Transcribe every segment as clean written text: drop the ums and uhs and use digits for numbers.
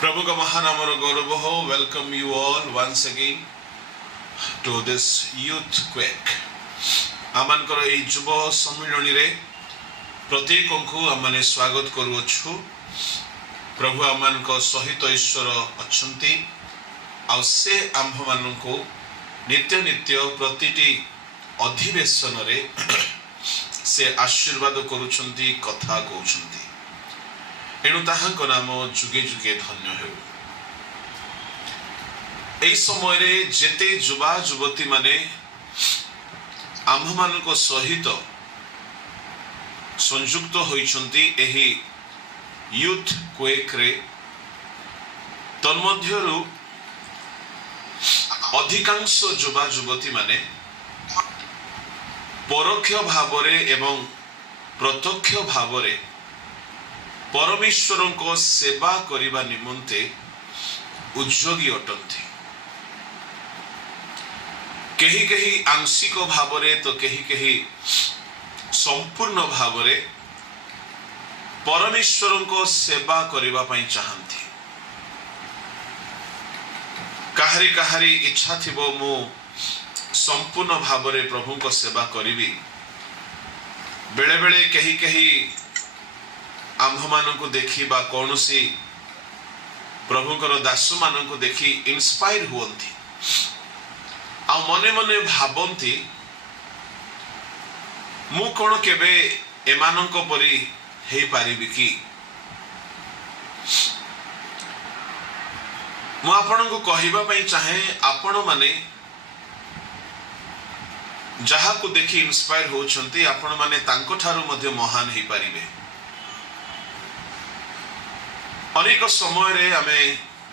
प्रभु का महानामर गौरव हो. Welcome you all once again to this youth quake. Amonkar ए युव सम्मिलनी रे प्रत्येक को आमने स्वागत करूछु. प्रभु आमन को सहित ईश्वर अछंती आ से आंभ मान को नित्य नित्य प्रतिटी अधिवेशन रे से आशीर्वाद करूछंती, कथा कहउछंती. एणु ताहांक नाम जुगे जुगे धन्य हो. एई समय रे जेते युवा युवती माने आंभ मान को सहित संयुक्त होइछंती एही यूथ क्वेक रे, तन्मध्यरु अधिकांश युवा युवती माने परोक्ष भावरे एवं प्रत्यक्ष भावरे परमेश्वर को सेवा करिबा निमंते उद्योगी अटंती. केही केही आंशिक भावरे तो केही केही संपूर्ण भावरे परमेश्वर को सेवा करिबा पई चाहंती. काहरी काहरी इच्छा थिबो मु संपूर्ण भावरे प्रभु को सेवा करिबी. बेले बेले केही केही आंभ मान को देखी बा कौनसी प्रभुकर दास मान को देखी इंस्पायर हुअंती आ मने मने भाबंती मु कोन केबे एमानंको परी हे पारिबी कि. मु आपन को कहिबा पई चाहे आपण माने जहा को देखी इंस्पायर होछंती आपण माने तांको ठारू मध्ये महान हे पारिबे. अनेक समय रे आमे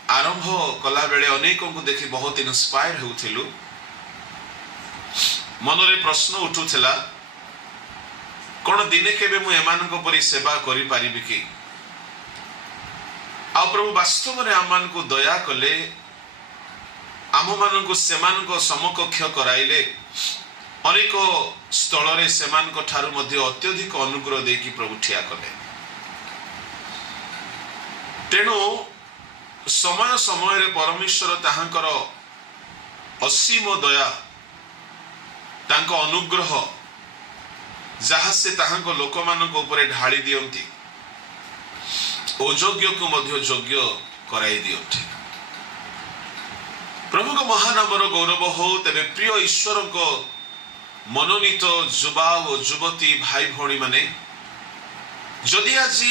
आरंभ कला बेले अनेक को देखि बहुत इंस्पायर होउथिलु. मनरे प्रश्न उठुथिला कोन दिने केबे मु एमान को परि सेवा करि पारिबि कि. आ प्रभु वास्तव रे आमान को दया कले, आम मान को सेमान को समकक्ष कराइले. अनेक स्थल रे सेमान को ठारू मध्ये अत्यधिक अनुग्रह देकी प्रभु ठिया कले. तेणु समय समय रे परमेश्वर ताहांकर असीम दया, तांको अनुग्रह जहा से ताहांको लोक मानक ऊपर ढाली दियंती, अयोग्य को मध्य योग्य कराई दियंती. प्रभु को महानामर गौरव हो. तेबे प्रिय ईश्वर को मनोनीत युवा और युवती भाई भौणी माने जदि आज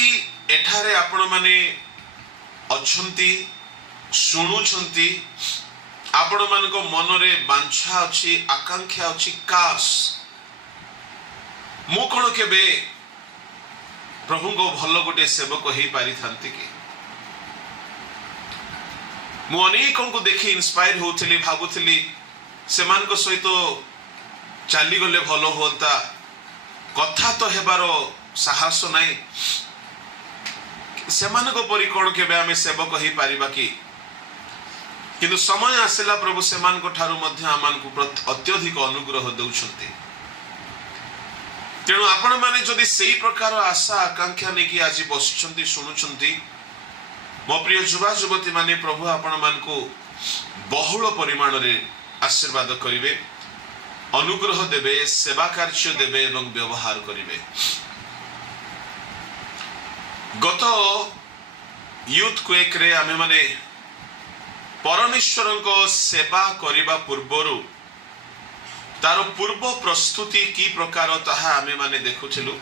एठारे आपण माने अछंती शुणुछंती, आपण मान को मन रे बांछा अछि, आकांक्षा अछि, काश मु कोन केबे प्रभु को भलो गोटे सेवक हेई पारि थांती कि. मु अनेकों को देखि इंस्पायर होउथिली, भाबुथिली सेमान को सहित चाली गले भलो होंता. कथा तो हेबारो साहस नाही, सेमान को परि कोन केबे आमे सेवक हेई पारिबा कि. किंतु समय आसेला प्रभु सेमान को ठारू मध्य आमान को अत्यधिक अनुग्रह दउछंती. तेणु आपण माने जदि सेही प्रकार आशा आकांक्षा नै कि आज बसिछंती सुनुछंती, मो प्रिय युवा युवती माने प्रभु आपण मान को बहुल परिमाण रे आशीर्वाद करिवे, अनुग्रह देबे, सेवा कार्य देबे एवं व्यवहार करिवे. गत यूथ क्वेक रे आमे माने परमेश्वर को सेवा करिबा पूर्वरु तार पूर्व प्रस्तुति की प्रकार ताहा आमे माने देखुथिलु.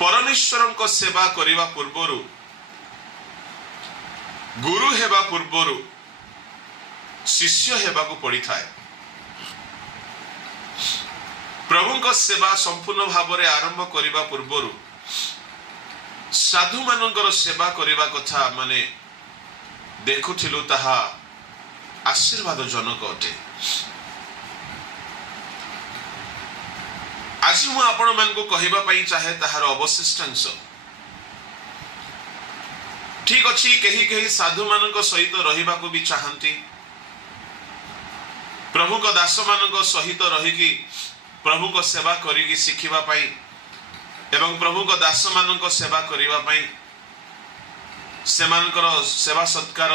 परमेश्वर को सेवा करिबा पूर्वरु, गुरु हेबा पूर्वरु शिष्य हेबा को पड़ी थाए. प्रभु को सेवा संपूर्ण भाव रे आरंभ करिबा पूर्वरु साधु मानकर सेवा करिबा कथा माने देखुथिलु. ताहा आशीर्वाद जनक अटे. आज मु आपण मान को कहिबा पई चाहे ताहार अवशिष्टांश. ठीक अछि, केही केही साधु मानक सहित रहिबा को भी चाहंती, प्रभु को दास मानक सहित रही कि प्रभु को सेवा करी शिखिबा पई एवं प्रभु को दास मानक सेवा करिबा पई सेमानकर सेवा सत्कार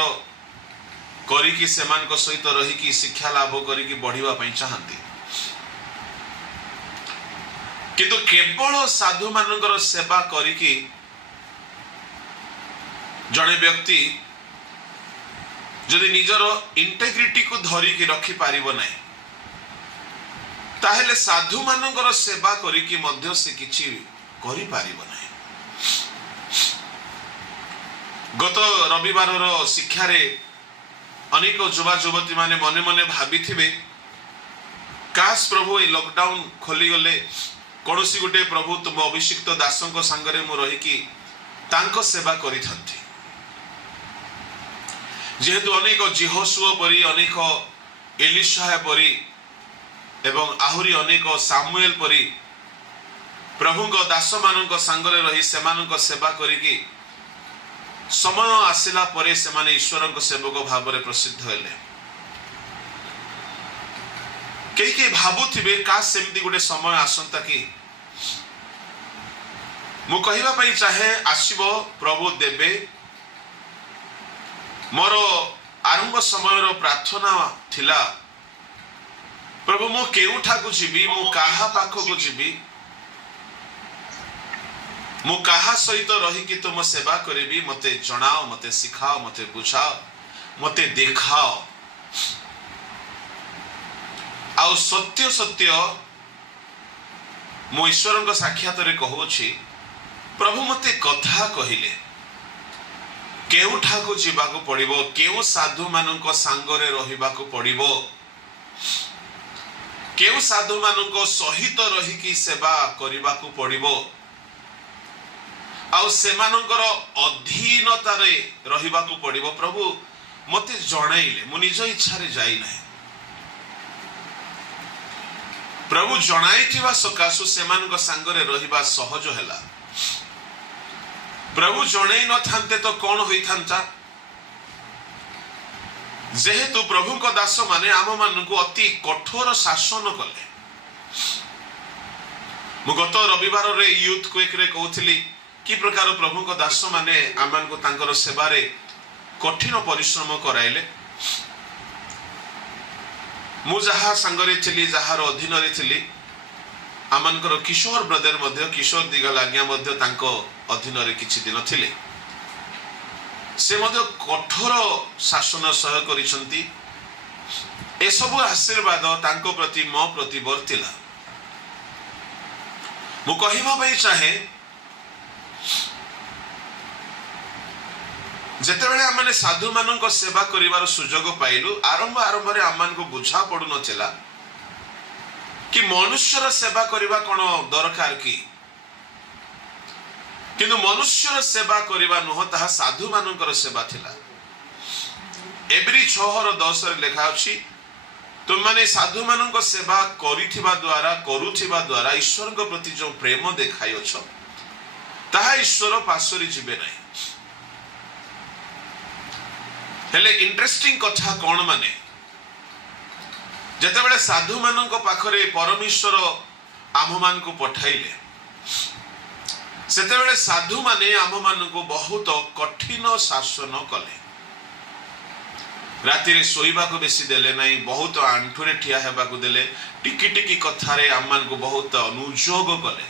करिकी सेमानक सहित रहिकी शिक्षा लाभ करिकी बढ़िबा पई चाहंती किंतु केवल साधु मानकर सेवा करिकी जड़े व्यक्ति जदि निजर इंटेग्रिटी को धरिकी रखी पारिबो नै ताहेले साधु मानकर सेवा करिकी मध्य से किछि करि पारिबो नै। गत रविवार शिक्षा रे अनेक युवा युवती माने मने मने भाभी थिबे काश प्रभु ए लॉकडाउन खोली गले कोनोसी गुटे प्रभु तुम अभिषिक्त दासंक संगरे मु रहिकी तांको सेवा करिथंती जेहेतु अनेक जिहोशुआ परी अनेक एलिशा परी एवं आहुरी अनेक सामुएल परी प्रभुଙ୍କ दास ମାନଙ୍କ संगरे रही सेमानଙ୍କ सेवा करिकी समय आसिला परे सेमाने ईश्वरଙ୍କ सेवक भावरे प्रसिद्ध हेले। कई भावुथिबे का सेमती गुटे समय आसंता कि मु कहिबा पई चाहे आसीबो प्रभु देबे मोर आरंभ समय प्रार्थना थिला प्रभु मु केउठा को जीवी मु काहा पाखो को जीवी मु काहा सहित रही कि तुम सेवा करेबी मते जणाओ मते सिखाओ मते बुझाओ मते देखाओ आउ सत्य सत्य मु ईश्वरଙ୍କ साक्षात रे कहूछि प्रभु मते कथा कहिले केउठा को जीवाको पड़िबो केउ साधु माननको सांगरे रहिबाको पड़िबो केउ साधु माननको सहित रही कि सेवा करिबाको पड़िबो आउ सेमानकर अधीनता रे रहिबाको पड़िबो प्रभु मते जणाइले मु निज इच्छा रे जाई नै प्रभु जणाइथिबा सकासु सेमानक सांगरे रहिबा सहज हैला प्रभु जणै न थांते तो कौन होई थांता जेहेतु प्रभु को दास माने आम मान को अति कठोर शासन कले मु गत रविवार रे यूथ क्वेक रे कहउथिली कि प्रकार प्रभु को दास माने आमान को तांकर सेवा रे कठिन परिश्रम कराइले मु जहा संगरे थिली जहार अधीन रे थिली आमानकर किशोर ब्रदर मध्य किशोर दिगल आज्ञा मध्य तांको अधीन रे किछि दिन थिले से मध्य कठोर शासन सह करिसंती ए सब आशीर्वाद तांको प्रति मो प्रति वर्तिला मु कहिबा पई चाहे जेतेबेले आमने साधु माननको सेवा करिवार सुजोग पाइलु आरंभ आरंभ रे आमान को बुझा पडु नथिला कि मनुष्यर सेवा करिवा कोन दरकार की किंतु मनुष्यर सेवा करिवा नह ताहा साधु मानकर सेवा थिला। एवरी 6:10 रे लिखा अछि तुम माने साधु मानक सेवा करिथिबा द्वारा करूथिबा द्वारा ईश्वर को प्रति जो प्रेम देखायो छ ताहा ईश्वर पासरी जिबे नै। हेले इंटरेस्टिंग कथा कोन माने जेतेबेले साधु मानक पाखरे परमेश्वर आम मान को पठाइले सेतेबेले साधु माने आम मान को बहुत कठिन शासन कले राति रे सोइबा को बेसी देले नाही बहुत आंठुरे ठिया हेबा को देले टिकी टिकी कथा रे आम मान को बहुत अनुजोग कले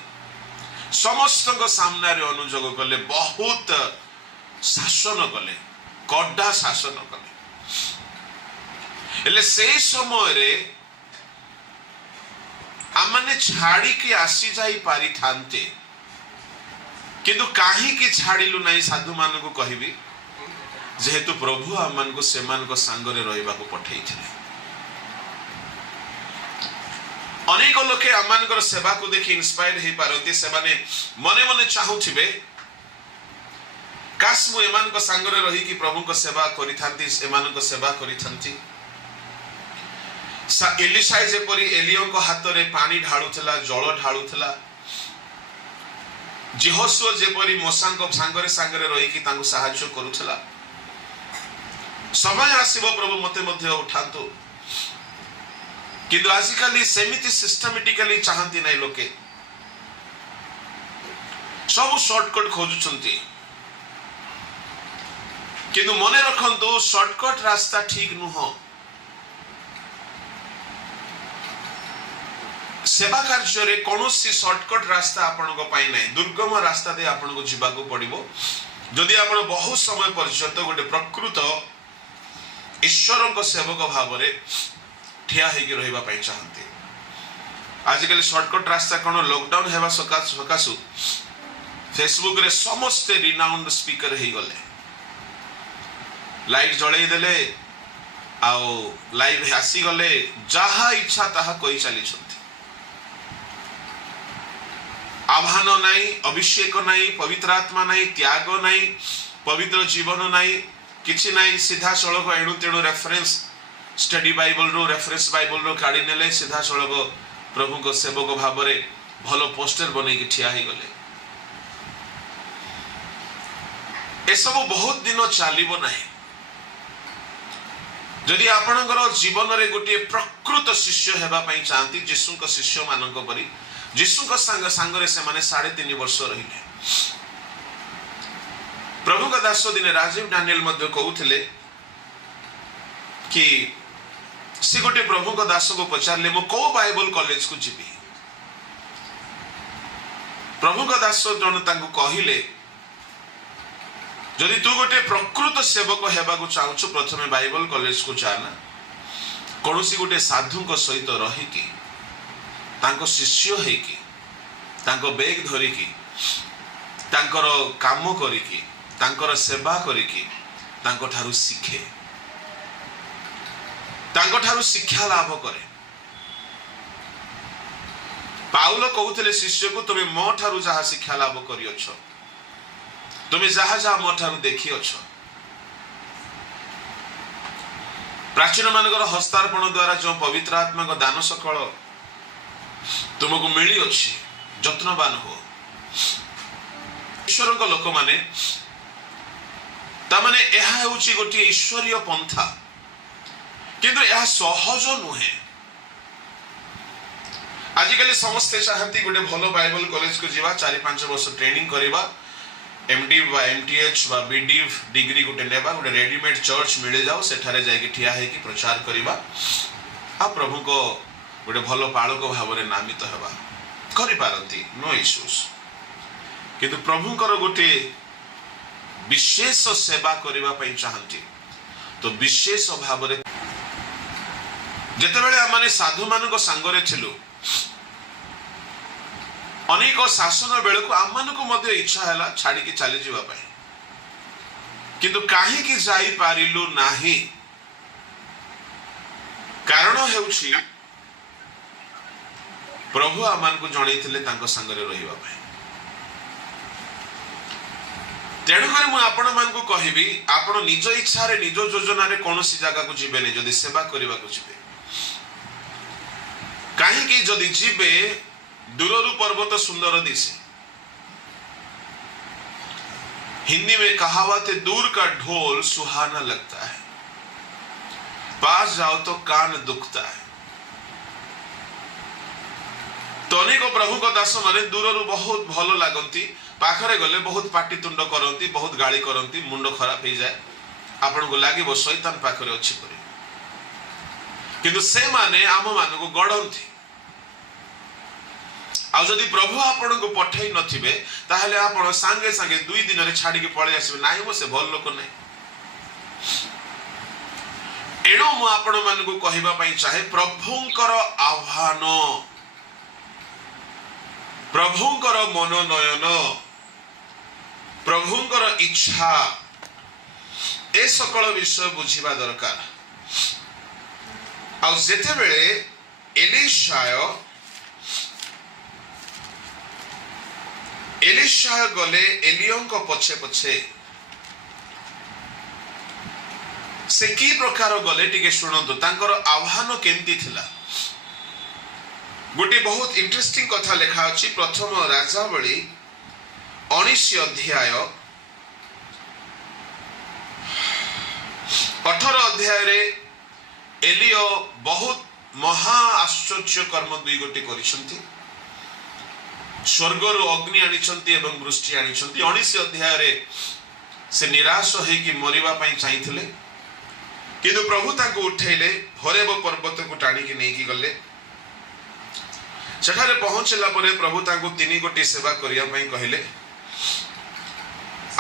समस्त को सामने रे अनुजोग कले बहुत शासन कले कड्डा शासन कले एले से समय रे आमने छाड़ी के आसी जाई पारी थांते किंतु काहे कि छाड़िलु नाही साधु मान को कहिबी जेहेतु प्रभु आमन को सेमान को सांगरे रहिबा को पठैथिले। अनेक लोके आमनकर सेवा को देखि इंस्पायर हे पारती सेमाने मने मने चाहुथिबे काश मु एमान को सांगरे रही कि प्रभु को सेवा करिथांती एमान को सेवा करिथांती सा एलिशा जेपरी एलियो को हाथ रे पानी ढाळुथला जल ढाळुथला जिहोशुआ जेपरी मोसा को सांगरे सांगरे रही कि तांको सहायता करूथला समय आसीबो प्रभु मते मध्ये उठांतो किंतु आजिकली सेमिति सिस्टमेटिकली चाहंती नै लोके सब शॉर्टकट खोजुछंती किंतु मने रखंतु शॉर्टकट रास्ता ठीक नुह। सेवा कार्य कौन सी शॉर्टकट रास्ता आपण नहीं, दुर्गम रास्ता दे आपन को जीवाक पड़ो। जदि आप बहुत समय पर्यंत गोटे प्रकृत ईश्वर सेवक भाव में ठिया होकर रही चाहते। आजिकल शॉर्टकट रास्ता कौन लॉकडाउन होगा सकाशु फेसबुक रे समस्ते रिनाउंड स्पीकर हो गले, लाइट जड़े देले आउ लाइव आसी गले, जहा इच्छा ताहा कोई चली। आह्वान नहीं, अभिषेक नहीं, पवित्र आत्मा नहीं, त्याग नहीं, पवित्र जीवन नहीं, किछि नहीं, सीधा सड़क एणु तेणु रेफरेंस स्टडी बाइबल रो रेफरेंस बाइबल रो काढ़ी नेले सीधा सड़क प्रभु को सेवक भाव में भल पोस्टर बन ठिया हो गले। ए सब बहुत दिन चलिबो नहीं। जदि आपणकर जीवन रे गोटे प्रकृत शिष्य हेबा पई चाहती, जीसु को शिष्य मानक परी जीसु को सांगरे से माने 3.5 वर्ष रहिले। प्रभु का दास दिने राजीव डानियल मध्य कहउथिले कि से गोटे प्रभु का दास को पचारले मो को बाइबल कॉलेज को जीवी। प्रभु का दास जन तांको कहिले जदि तू गोटे प्रकृत सेवक हेबा को चाहछु प्रथमे बाइबल कॉलेज को जाना, कोनोसी गोटे साधु को सहित रही कि तांको शिष्य हेकी तांको बैग धरिकी तांकर काम करिकी तांकर सेवा करिकी तांको ठारू शिखे, तांको ठारू शिक्षा लाभ करे। पाउल कहउथिले शिष्य को तुमे मो ठारू जहा शिक्षा लाभ करियछ, तुमे जहा जहा मो ठारू देखियछ, प्राचीन मानकर हस्तार्पण द्वारा जो पवित्र आत्मा को दान सकल तुमको मिली अच्छी, जत्नवान हो। ईश्वर को लोक माने तामाने एहा होची गोटी ईश्वरीय पंथा, किंतु एहा सहज नुहे। आजिकल समस्ते चाहती गोटे भलो बाइबल कॉलेज को जीवा, 4-5 वर्ष ट्रेनिंग करिबा, एमडी बा एमटीएच बा बीडी डिग्री गोटे नेबा, गोटे रेडीमेड चर्च मिले जाओ सेठारे जाके ठिया है कि प्रचार करिबा आ प्रभु को गोटे भल पालक भाव में नामित हेबा करि पारंती, नो इश्यूज। किंतु प्रभुकर गोटे विशेष सेवा करिबा पई चाहंती तो विशेष भाव में जेतेबेले आमाने साधु मानक संगरे थिलु अनेक शासन बेल को आम मानक मध्य इच्छा हैला छाड़ी के चली जीवा पई, किंतु काहे कि जाई पारिलु नाही। कारण हेउछि प्रभु आमान को जणैथिले तांको संगरे रहिबा पई। तेणु कर मु आपण मान को कहिबी आपण निज इच्छा रे निज योजना रे कोनोसी जगह को जिबेनी, जदि सेवा करिबा को जिबे काहे कि जदि जिबे दूररु पर्वत सुंदर दिसे। हिंदी में कहावत है दूर का ढोल सुहाना लगता है, पास जाओ तो कान दुखता है। तो अनेक प्रभु को दास माने दूररु बहुत भलो लागंती, पाखरे गले बहुत पाटितुंड करंती, बहुत गाली करंती, मुंड खराब हो जाए, आपन को लागी वो शैतान पाखरे अच्छी करे। किंतु से माने आम मान को गड़ंती। आ जदि प्रभु आपन को पठै नथिबे ताहले आपन संगे संगे 2 दिन रे छाडी के पळे आसीबे, नाही मो से भल लोक नै। एणो मु आपन मान को कहिबा पई चाहे प्रभुंकर आह्वान, प्रभुंकर मनोनयन, प्रभुंकर इच्छा ए सकल विषय बुझिबा दरकार। आ जेते बेले एलिशा गले एलियों को पछे पछे से की प्रकार गले टिके सुनंतु तांकर आह्वान केमती थिला। गोटे बहुत इंटरेस्टिंग कथा लिखा अछि प्रथम राजावली 19 अध्याय 18 अध्याय रे एलियो बहुत महा आश्चर्य कर्म 2 गोटे करिसंती। स्वर्गर अग्नि आनिछंती एवं वृष्टि आनिछंती। 19 अध्याय रे से निराश होइकि मरिबा पई चाहिथिले किंतु प्रभु ताको उठेले होरेब पर्वत को टाणी के नेकी गले सेठारे पहुंचला परे प्रभु ताको 3 गोटी सेवा करिया पई कहिले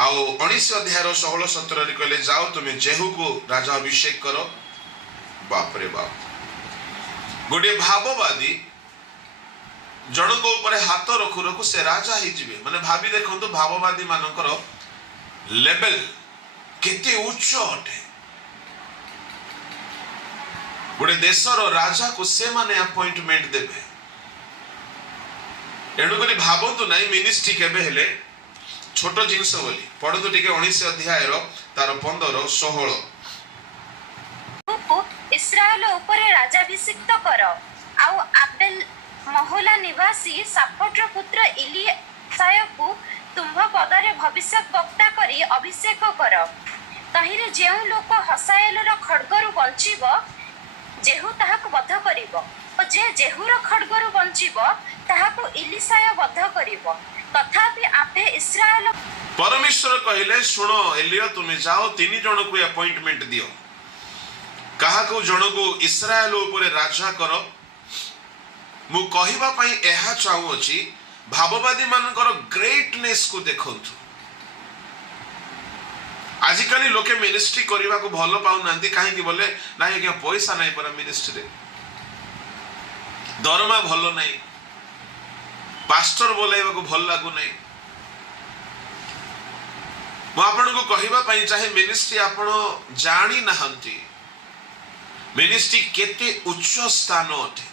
आउ 19 अध्याय 16-17 रे कहले जाओ तुमे जेहू को राजा अभिषेक करो। बाप रे बाप गोटे भाववादी जन को ऊपर हाथ रखु रखु से राजा ही जीवे माने भाभी देखंतु भाववादी मानकर लेवल केते उच्च अटे गोटे देशर राजा को से माने अपॉइंटमेंट देबे एणु करी भावंतु नाही मिनिस्ट्री केबे हेले छोट जिनस बोली पढतु टिके 19 अध्याय रो तार 15-16 इस्राएल ऊपर राजाभिषिक्त कर आउ आबेल महोला निवासी साफटर पुत्र इलियासाय को तुम्भ पदरे भविष्य वक्ता करी अभिषेक कर तहिरे जेउ लोक हसाएल रो खड्गरु बंचिबो जेहू ताहाको वध करिवो और जे जेहूर खड्गरु बंचिबो ताहाको इलियासाय वध करिवो तथापि आपे इस्राएल परमेश्वर कहिले सुनो एलियो तुमे जाओ 3 जन को अपॉइंटमेंट दियो कहा को जन को इस्राएल ऊपर राजा करो मु कहिबा पई एहा चाहू अछि भाववादी मानकर ग्रेटनेस को देखंतु आजिकली लोके मिनिस्ट्री करिबा को भलो पाउ नांती काहे कि बोले नाही कि पैसा नाही पर मिनिस्ट्री रे दरमा भलो नाही पास्टर बोलाइबा को भल लागु नाही मु आपन को कहिबा पई चाहे मिनिस्ट्री आपण जानी नाहंती मिनिस्ट्री केते उच्च स्थान अटे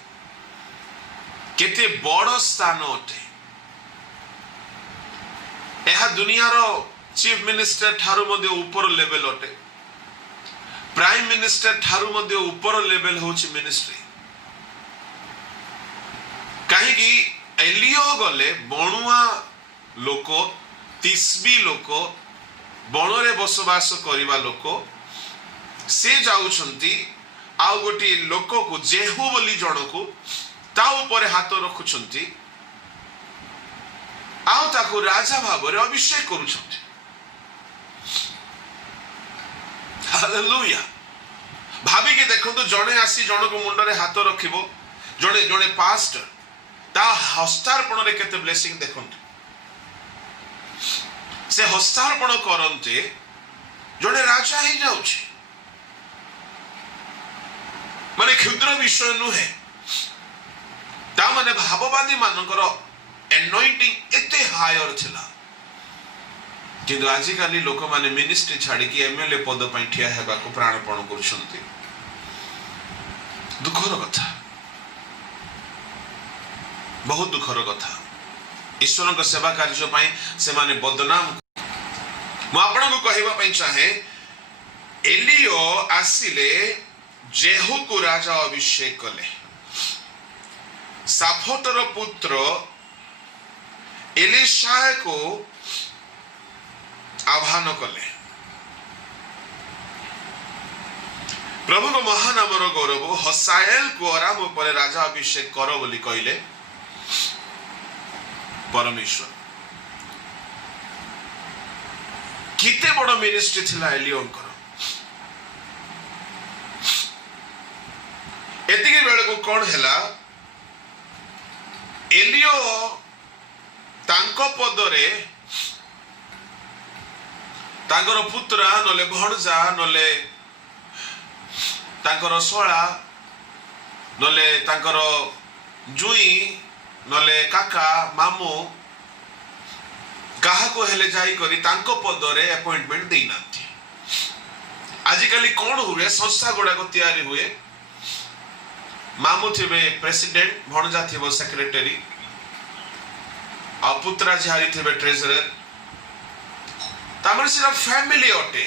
केते बड़ स्थान अटे एहा दुनियार चीफ मिनिस्टर ठारू मध्ये ऊपर लेवल अटे प्राइम मिनिस्टर ठारू मध्ये ऊपर लेवल होची मिनिस्ट्री कहीं कि एलियो गले बणुआ लोक तिस्बी लोक बणरे बसवास करिवा लोक से जाउछंती आउ गोटी लोक को जेहू बोली जण को ता ऊपर हाथ रखुछंती आउ ताको राजा भाबरे अभिषेक करूछंती हालेलुया भाभी के देखो तो जणे आसी जण को मुंडरे हाथ रखिबो जणे जणे पास्टर ता हस्तार्पण रे केते ब्लेसिंग देखंतु से हस्तार्पण करन्ते जणे राजा ही जाउछि माने क्षुद्र विषय नुहे ता माने भाववादी मानकर एनॉइंटिंग एते हायर थिला किंतु आजिकाली लोक माने मिनिस्ट्री छाड़ी कि एमएलए पद पई ठिया हेबा को प्राणपण करछंती दुखर कथा बहुत दुखर कथा ईश्वर को सेवा कार्य पई से माने बदनाम मु आपन को कहिबा पई चाहे एलियो आसिले जेहू को राजा अभिषेक कले साफटर पुत्र एलिशाय को आह्वान कले प्रभु को महानामर गौरव हसाएल को आराम पर राजा अभिषेक करो बोली कहले परमेश्वर किते बड़ मिनिस्ट्री थिला एलियोनकर एतिके बेले को कोन हैला एलियो तांको पदरे तांकर पुत्र नले भणजा नले तांकर सोळा नले तांकर जुई नले काका मामू कहा को हेले जाई करी तांको पदरे अपॉइंटमेंट देई नाथि आजिकली कोन हुए संस्था गुडा को तैयारी हुए मामू थिबे प्रेसिडेंट भणजा थिबो सेक्रेटरी आ पुत्रा झारी थिबे ट्रेजरर तामर सिर्फ फैमिली अटे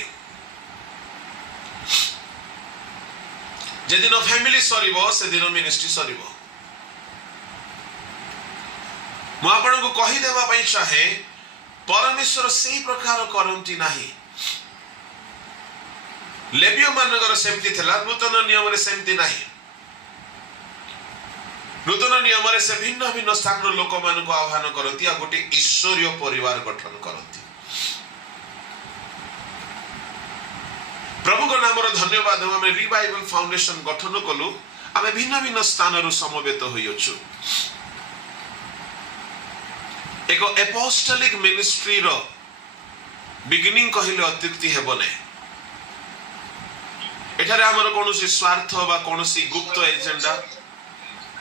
जे दिन फैमिली सरीबो से दिन मिनिस्ट्री सरीबो मु आपन को कहि देबा पई चाहे परमेश्वर सही प्रकार करंती नाही लेबियो मानकर सेमती थिला नूतन नियम रे सेमती नाही नूतन नियम रे से भिन्न भिन्न स्थान लोक मान को आह्वान करती आ गोटे ईश्वरीय परिवार गठन करती प्रभु को नाम धन्यवाद आम रिवाइवल फाउंडेशन गठन कलु आम भिन्न भिन्न स्थान समवेत होइछु एक एपोस्टोलिक मिनिस्ट्री रो बिगिनिंग कहले अत्युक्ति हेबो नै एठारे हमर कोनोसी स्वार्थ बा कोनोसी गुप्त एजेंडा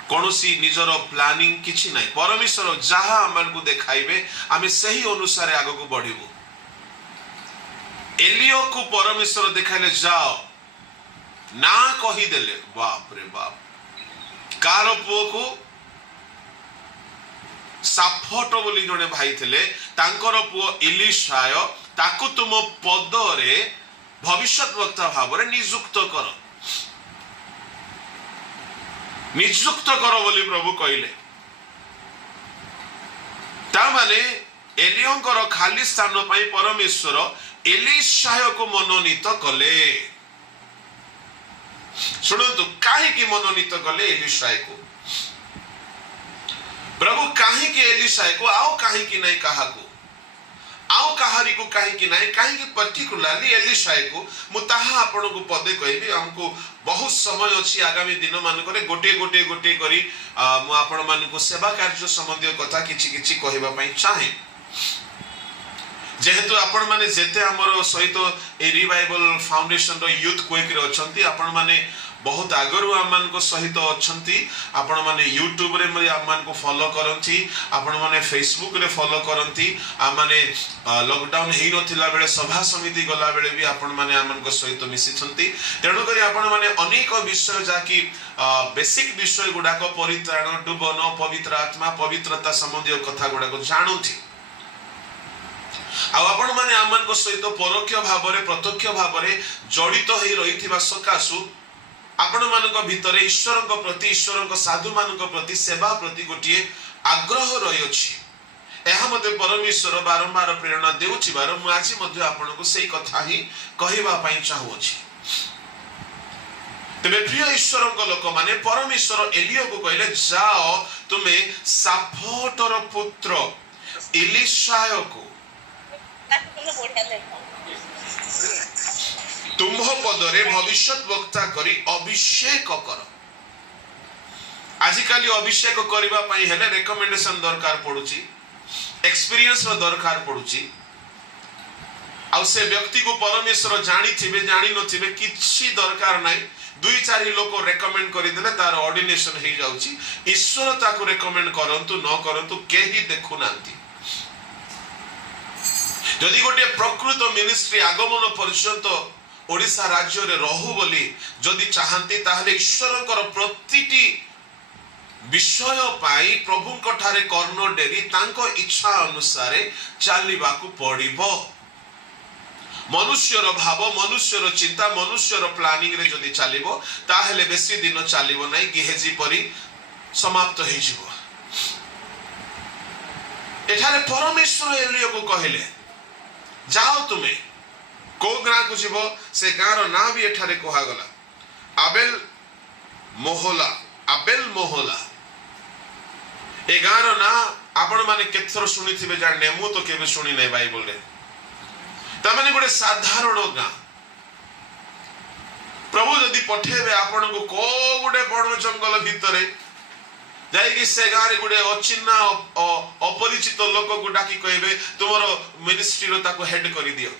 कोनोसी निजर प्लानिंग किछि नै परमेश्वर जहा हमन को देखाइबे आमे सही अनुसार आगो को बढ़िबो एलियो को परमेश्वर देखाइले जाओ ना कहि देले बाप रे बाप कार पुओ को साफट बोली जने भाई थिले तांकर पुओ इलिशाय ताकू तुम पद रे भविष्यत वक्ता भाव रे नियुक्त कर बोली प्रभु कहले ता माने एलियोंकर खाली स्थान पई परमेश्वर एलिशाय को मनोनीत कले सुनंतु काहे की मनोनीत कले एलिशाय को प्रभु काहे की एलिशाय को आओ काहे की नहीं कहा को आओ कहारी को काहे की नहीं काहे की पर्टिकुलरली एलिशाय को मुताहा आपण को पदे कहबी हमको बहुत समय अछि आगामी दिन मान करे गोटे गोटे गोटे करी मु आपण मान को सेवा कार्य संबंधी कथा किछि किछि कहबा पई चाहे जेहेतु आपण माने जेते हमर सहित ए रिवाइवल फाउंडेशन रो यूथ क्विक रे अछंती आपण माने बहुत आगरु आमान को सहित अछंती आपण माने यूट्यूब रे मरे आमान को फॉलो करंती आपण माने फेसबुक रे फॉलो करंती आ माने लॉकडाउन हेई नथिला बेले सभा समिति गला बेले भी आपण माने आमान को सहित मिसी छंती तेणु करी आपण माने अनेक विषय जाकी बेसिक विषय गुडा को परित्राण डुबन पवित्र आत्मा पवित्रता संबंधी कथा गुडा को जानूथी आपण माने आमान को सहित परोक्ष भाव रे प्रत्यक्ष भाव रे जड़ित होई रहिथिबा सकासु आपण मानक भितरे ईश्वर को प्रति ईश्वर को साधु मानक प्रति सेवा प्रति गोटिए आग्रह रही अछि एहा मते परमेश्वर बारंबार प्रेरणा देउछि बार मु आज मध्ये आपण को सेही कथा ही कहिबा पई चाहू अछि तबे प्रिय ईश्वर को लोक माने परमेश्वर एलियो को कहले जाओ तुमे साफटर पुत्र एलिशाय को तुम्ह पदरे भविष्यत वक्ता करी अभिषेक कर आजिकाली अभिषेक करबा पई हेले रिकमेंडेशन दरकार पडुची एक्सपीरियंस रो दरकार पडुची आ से व्यक्ति को परमेश्वर जानी थिबे जानी नथिबे किछि दरकार नाही दुई चारि लोक रेकमेंड करि देले तार ऑर्डिनेशन हे जाउची ईश्वर ताको रेकमेंड करंतु न करंतु केही देखु नांती जदि गोटे प्रकृत मिनिस्ट्री आगमन पर्यंत ओडिसा राज्य रे रहू बोली जदि चाहंती ताहले ईश्वरकर प्रतिटी विषय पाई प्रभु कठारे कर्ण डेरी तांको इच्छा अनुसार चालिबाकू पड़िबो मनुष्यर भाव मनुष्यर चिंता मनुष्यर प्लानिंग रे जदि चालिबो ताहले बेसी दिन चालिबो नै गेहेजी परी समाप्त हे जिवो एठारे परमेश्वर एलियो को कहले जाओ तुम्हें को ग्रा को जीवो से गार ना भी एठारे कहा गला आबेल मोहला ए गार ना आपण माने केथर सुनी थिबे जाने मु तो केबे सुनी नै बाइबल रे ता माने गोटे साधारण गा प्रभु जदि पठेबे आपण को गोटे बड़ जंगल भितरे जाई कि से गारे गुडे अचिन्ना अपरिचित लोक को डाकी कहबे तुमरो मिनिस्ट्री रो ताको हेड करि दियो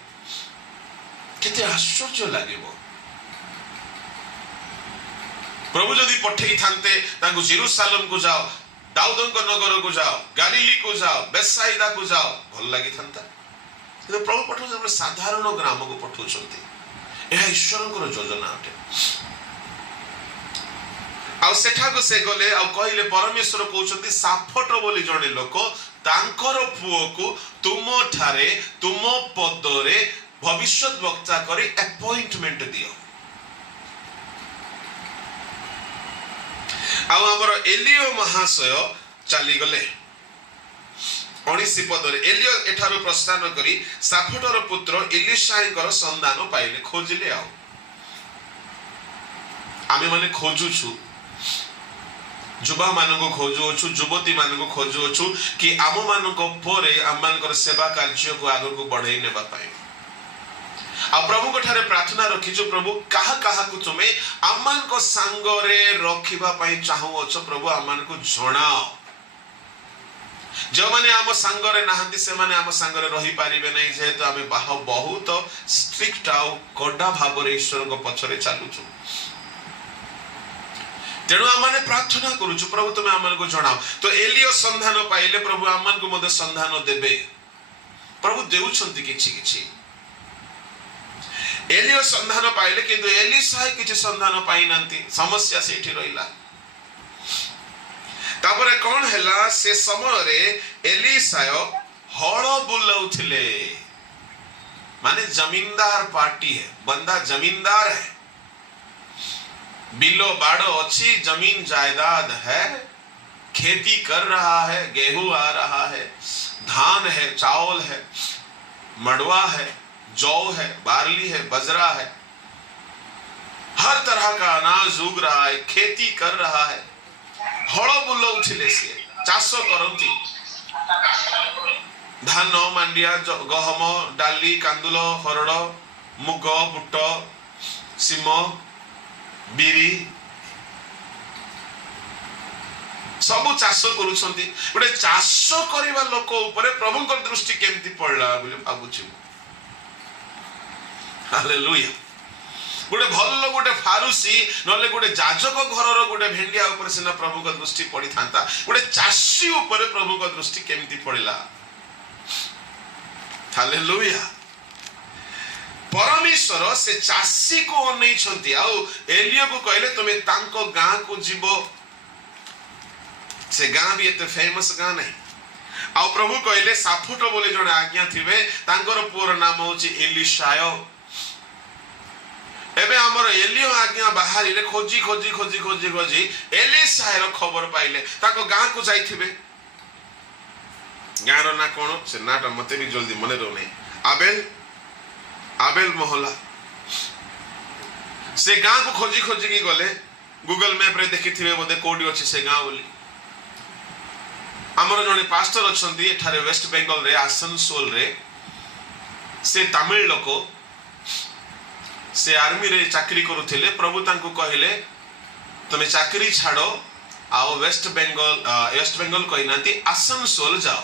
केते आश्चर्य लागेबो प्रभु जदि पठेई थांते ताको जेरूशलेम को जाओ दाऊदन को नगर को जाओ गलीली को जाओ बेसाइदा को जाओ भल लागि थांता तो प्रभु पठो साधारण ग्राम को पठो छंती एहा ईश्वर को योजना अटे आ सेठा को से गले आ कहले परमेश्वर कहउछंती साफट बोली जणे लोक तांकर पुओ को तुम ठारे तुम पदरे भविष्यत वक्ता करी अपॉइंटमेंट दियो आ हमर एलियो महाशय चली गले 19 पदरे एलियो एठारो प्रस्थान करी साफटर पुत्र एलिशायकर संधान पाइले खोजिले आ आमे माने खोजुछु युवा मानक खोजुछु युवती मानक खोजुछु कि आम मानक परे आम मानकर सेवा कार्य को आगे को बढ़ाई नेबा पाए आ प्रभु को ठारे प्रार्थना रखिछु प्रभु कहा कहा को तुमे आमान को सांगरे रखिबा पई चाहू अछ प्रभु आमान को जणाओ जो माने आम सांगरे नाहंती से माने आम सांगरे रही पारिबे नै जेहेतु आमे बहुत स्ट्रिक्ट आउ कड़ा भाव रे ईश्वर को पछरे चालुछु तेणु आमाने प्रार्थना करूछु प्रभु तुमे आमान को जणाओ तो एलियो संधान पाइले प्रभु आमान को मते संधान देबे प्रभु देउछंती किछि किछि एलियो संधान पाइले किंतु एलिसा किछि संधान पाई नांती समस्या सेठी रहिला तापरे कौन हैला से समय रे एलिसा हळ बुलाउथिले माने जमींदार पार्टी है बंदा जमींदार है बिलो बाड़ो अच्छी जमीन जायदाद है खेती कर रहा है गेहूं आ रहा है धान है चावल है मड़वा है जौ है बार्ली है बजरा है हर तरह का अनाज उग रहा है खेती कर रहा है हଳ बुलाउथिले से चाष करंती धान मांडिया गहम डाली कांदुल हरड़ मुग बुट सिम बिरी सब चाष करूछंती गोटे चाष करिवा लोक ऊपर प्रभु को दृष्टि केमती पड़ला बोली भाबुछु हालेलुया गोटे भल गोटे फारुसी नले गोटे जाजक घरर गोटे भेंडिया ऊपर सिना प्रभु को दृष्टि पड़ी थांता गोटे चाषी ऊपर प्रभु को दृष्टि केमती पड़ला हालेलुया परमेश्वर से चाषी को अनै छंती आउ एलियो को कहले तुमे तांको गां को जीवो से गां भी एते फेमस गां नहीं आउ प्रभु कहले साफुट बोले जने आज्ञा थिबे तांकर पुर नाम होची एलिशाय एबे हमर एलियो आज्ञा बाहरी रे खोजी खोजी खोजी खोजी खोजी एलिशाय रो खबर पाइले ताको गां को जाइथिबे गां रो ना कोन से नाटा मते भी जल्दी मने रो नहीं आबेल मोहल्ला से गां को खोजी खोजी की गले गूगल मैप रे देखिथिबे बोदे कोडी अछि से गां बोली हमर जने पास्टर अछंती एठारे वेस्ट बेंगल रे आसनसोल रे से तमिल लोको से आर्मी रे चाकरी करूथिले प्रभु तांको कहिले तमे चाकरी छाड़ो आओ वेस्ट बेंगल कहिनांती आसनसोल जाओ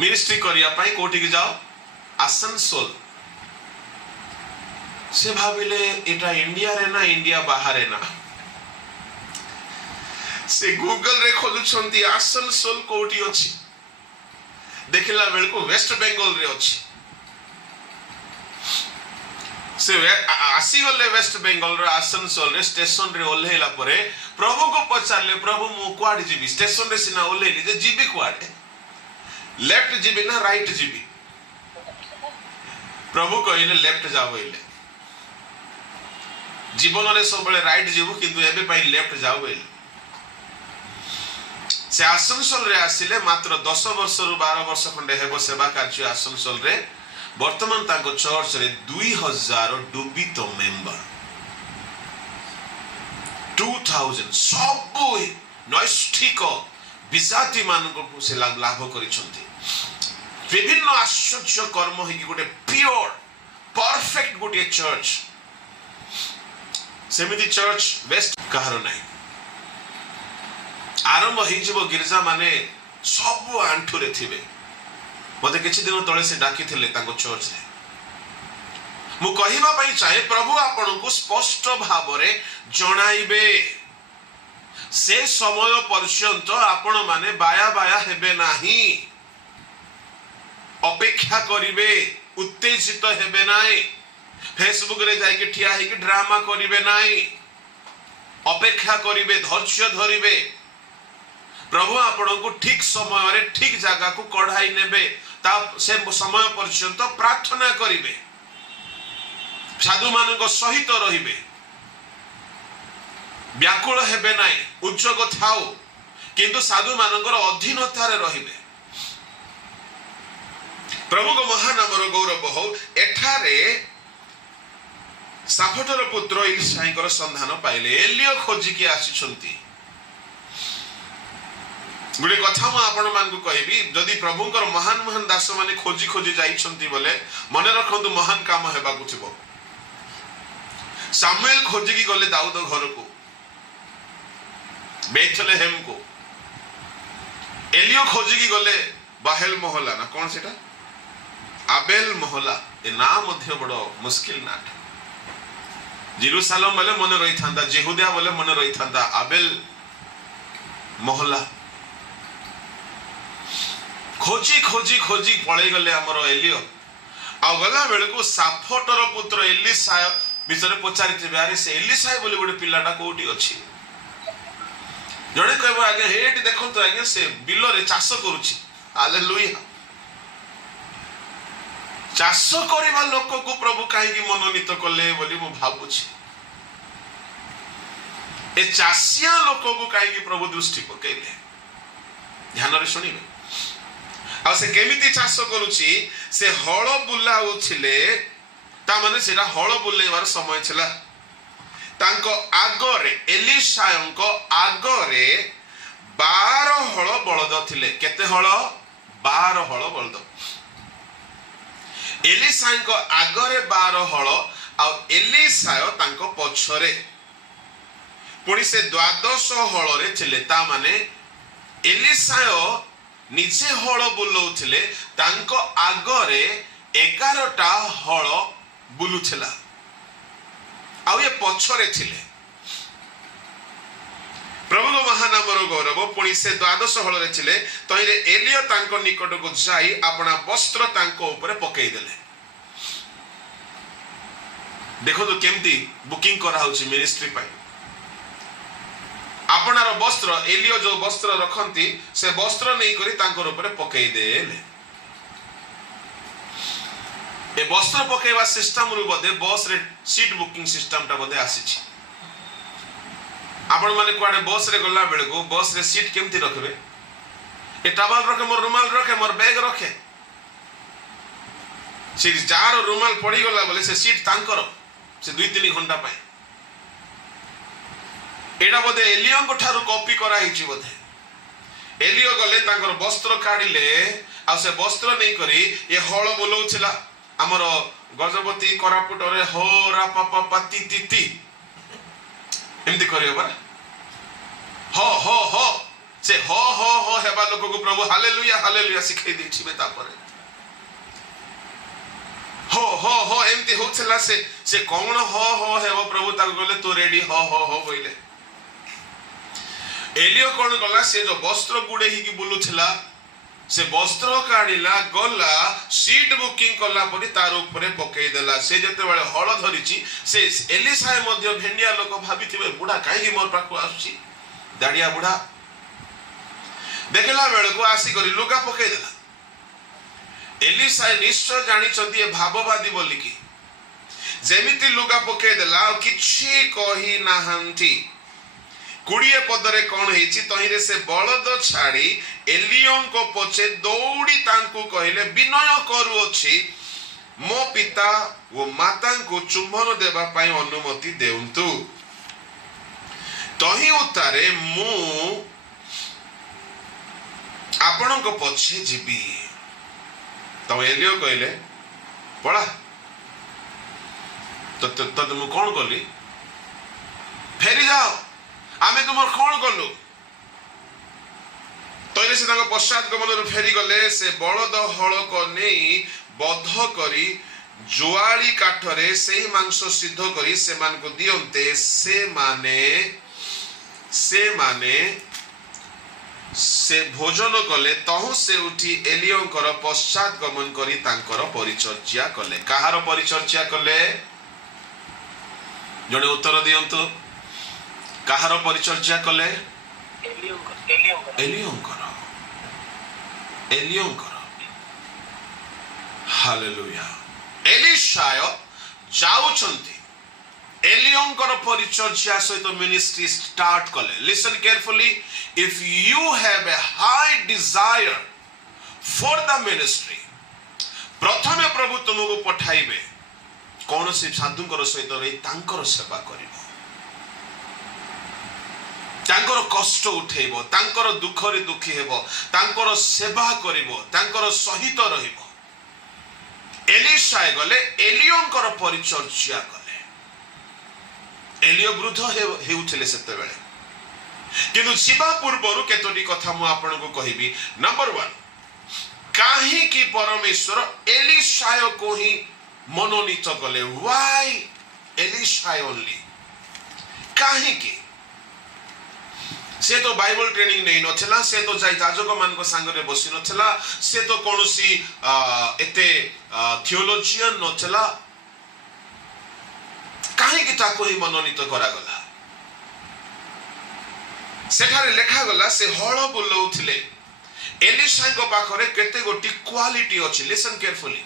मिनिस्ट्री करिया पाई कोठी की जाओ आसनसोल से भाविले एटा इंडिया रे ना इंडिया बाहर रे ना से गूगल रे खोजुछंती आसनसोल कोठी अछि देखिला बेल को वेस्ट बेंगल रे अछि से आसी गले वेस्ट बेंगल रे आसनसोल रे स्टेशन रे ओल्हेला परे प्रभु को पचारले प्रभु मु क्वाड जीबी स्टेशन रे सिना ओल्हेली जे जीबी क्वाड लेफ्ट जीबी ना राइट जीबी प्रभु कहले लेफ्ट जाओ बोले जीवन रे सब बेले राइट जीवो किंतु एबे पई लेफ्ट जाओ बोले से आसनसोल रे आसिले मात्र 10 वर्ष रु 12 वर्ष खंडे हेबो सेवा कार्य आसनसोल रे वर्तमान ताको चर्च रे 2000 डुबित मेंबर 2000 सब नैष्ठिक विजाति मान को से लाभ करिसंती विभिन्न आश्चर्य कर्म है गोटे प्योर परफेक्ट गोटे चर्च सेमिति चर्च वेस्ट कहार नहीं आरंभ हो गिरजा माने सब आंठू रे थिबे मते किछि दिन तळे से डाकी थिले ताको चर्च रे मु कहिबा पई चाहे प्रभु आपन को स्पष्ट भाव रे जणाइबे से समय पर्यंत आपण माने बाया बाया हेबे नाही अपेक्षा करिवे उत्तेजित हेबे नाही फेसबुक रे जाई के ठिया हे के ड्रामा करिवे नाही अपेक्षा करिवे धैर्य धरिवे प्रभु आपण को ठीक समय रे ठीक जगह को कढाई नेबे ता से समय पर्यंत प्रार्थना करिवे साधु मान को सहित रहिबे व्याकुल हेबे नाही उद्योग थाओ किंतु साधु मानकर अधीनता रे रहिबे प्रभु को महानामर गौरव हो एठारे साफटर पुत्र इलिशाईकर संधान पाइले एलियो खोजी के आसीछंती गोटे कथा मु आपण मान को कहबी जदि प्रभुंकर महान महान दास माने खोजी खोजी जाइछंती बोले मने रखंतु महान काम हेबा को थिबो। सामुएल खोजी की गले दाऊद घर को, बेथलेहेम को, एलियो खोजी की गले बाहेल मोहला ना कौन सेटा आबेल मोहला, ए ना मध्य बड़ो मुश्किल ना। जेरूशलेम बोले मन रही था, जेहुदिया बोले मन रही था, आबेल मोहला खोजी खोजी खोजी पड़े गले आमर एलियो आ गला बेले को साफटर पुत्र एलिसाय विषय पचारि अरे से एलिसाय बोले गोटे पिलाटा कोठी अछि जड़े कहबो आगे हेट देखंतो आगे से बिलो रे चाष करूछि। हालेलुया। चाष करबा लोक को प्रभु काहे की मनोनीत कले बोली मु भाबुछि। ए चासिया लोक को काहे की प्रभु दृष्टि पकेले ध्यान रे सुनिबे। आ से केमिति चाष करूछि से हळ बुलाउथिले ता माने सेरा हळ बुलेबार समय छला तांको आगरे एलिसायंको आगरे 12 हळ बळद थिले। केते हळ? 12 हळ बळद। एलिसायंको आगरे 12 हळ आ एलिसाय तांको पछरे पुणी से 12 हळ रे थिले। ता माने एलिसाय निजे हळ बुलौथिले तांको आगरे 11टा हळ बुलुथिला आउ ये पछरे थिले। प्रभु को महानामर गौरव। पुणी से 12 हळ रे थिले तइरे एलियो तांको निकट को जाई अपना वस्त्र तांको ऊपर पकेई देले। देखो तो केमती बुकिंग करा होची मिनिस्ट्री पाई। आपनार वस्त्र एलियो जो वस्त्र रखंती से वस्त्र नहीं करी तांको ऊपर पकेई देले। ए वस्त्र पकेवा सिस्टम रु बदे बस रे सीट बुकिंग सिस्टम ता बदे आसी छी। आपण माने कुआडे बस रे गला बेले को बस रे सीट केमती रखबे? ए टॉवल रखे, मोर रुमाल रखे, मोर बैग रखे, से जार रुमाल पड़ी गला बोले से सीट तांकर से 2-3 घंटा पाए। एडा बदे एलियो को ठारू कॉपी करा हिची बदे। एलियो गले तांकर वस्त्र काढिले आ से वस्त्र नहीं करी ये हळ बोलौछिला हमर गजपति कोरापुट रे हो रा पापा पाती तिती एमती करियो बा हो से हो हेबा लोक को प्रभु हालेलुया हालेलुया सिखाई देछि बे तापरे हो एमती होछला से कोन हो हेबो प्रभु ताक गले तो रेडी हो बोइले। एलियो कोन गला से जो वस्त्र गुडे ही की बुलुछला से वस्त्र काढिला गला सीट बुकिंग कला परी तार ऊपर पकेई देला। से जते बेले हळ धरिची से एलिसाय मध्ये भेंडिया लोक भाबिथिबे बुढा काहे मोर पाखु आछी दाडिया बुढा देखला बेले को आसी करी लुगा पकेई देला। एलिसाय निश्चय जानि चंदी ए भाववादी बोली की जेमिति लुगा पकेई देला किछि कहि नाहंती। 20 पदरे कौन हेची तहिरे से बलद छाड़ी एलियों को पछे दौड़ी तांकु कहले विनय करूअछि मो पिता वो माता को चुंबन देबा पई अनुमति देउंतु। तही उतारे मु आपण को पछे जीबी। तो एलियो कहले पळा तो मु कोन कली फेरी जाओ आमे तुमर कौन गलु। तैले से तांको पश्चात गमन फेरी गले से बलद हळ को नेई बध करी जुआली काठरे सेही मांस सिद्ध करी से मान को दियंते। से भोजन कले तहु से उठी एलियोंकर पश्चात गमन करी तांकर परिचर्या कले। कहार परिचर्या कले? जने उत्तर दियंतु कहार परिचर्या कले? एलियोंकर। हालेलुया। एलिसाय जाउछंती एलियोंकर परिचर्या सहित मिनिस्ट्री स्टार्ट कले। Listen carefully, if you have a high desire for the ministry प्रथमे प्रभु तुमको पठाइबे कौन से साधुंकर सहित रही तांकर सेवा करिबो। तांकर कष्ट उठेइबो, तांकर दुखरे दुखी हेबो, तांकर सेवा करिबो, तांकर सहित रहिबो। एलिशा गले एलियोंकर परिचर्या कले। एलियो वृद्ध हेउथिले सेते बेले, किंतु जीवा पूर्वरु केतोटी कथा मु आपनको कहिबी। नंबर 1, काहे कि परमेश्वर एलिशा को ही मनोनीत कले? Why Elisha only? काहे कि से तो बाइबल ट्रेनिंग नहीं नथिला, से तो जाय जाजक मान को संगरे बसी नथिला, से तो कोनोसी एते थियोलॉजियन नथिला। काहे कि ताको ही मनोनीत करा गला? सेठारे लेखा गला से हळ बुलौथिले। एलिशा को पाखरे केते गोटी क्वालिटी अछि। Listen carefully.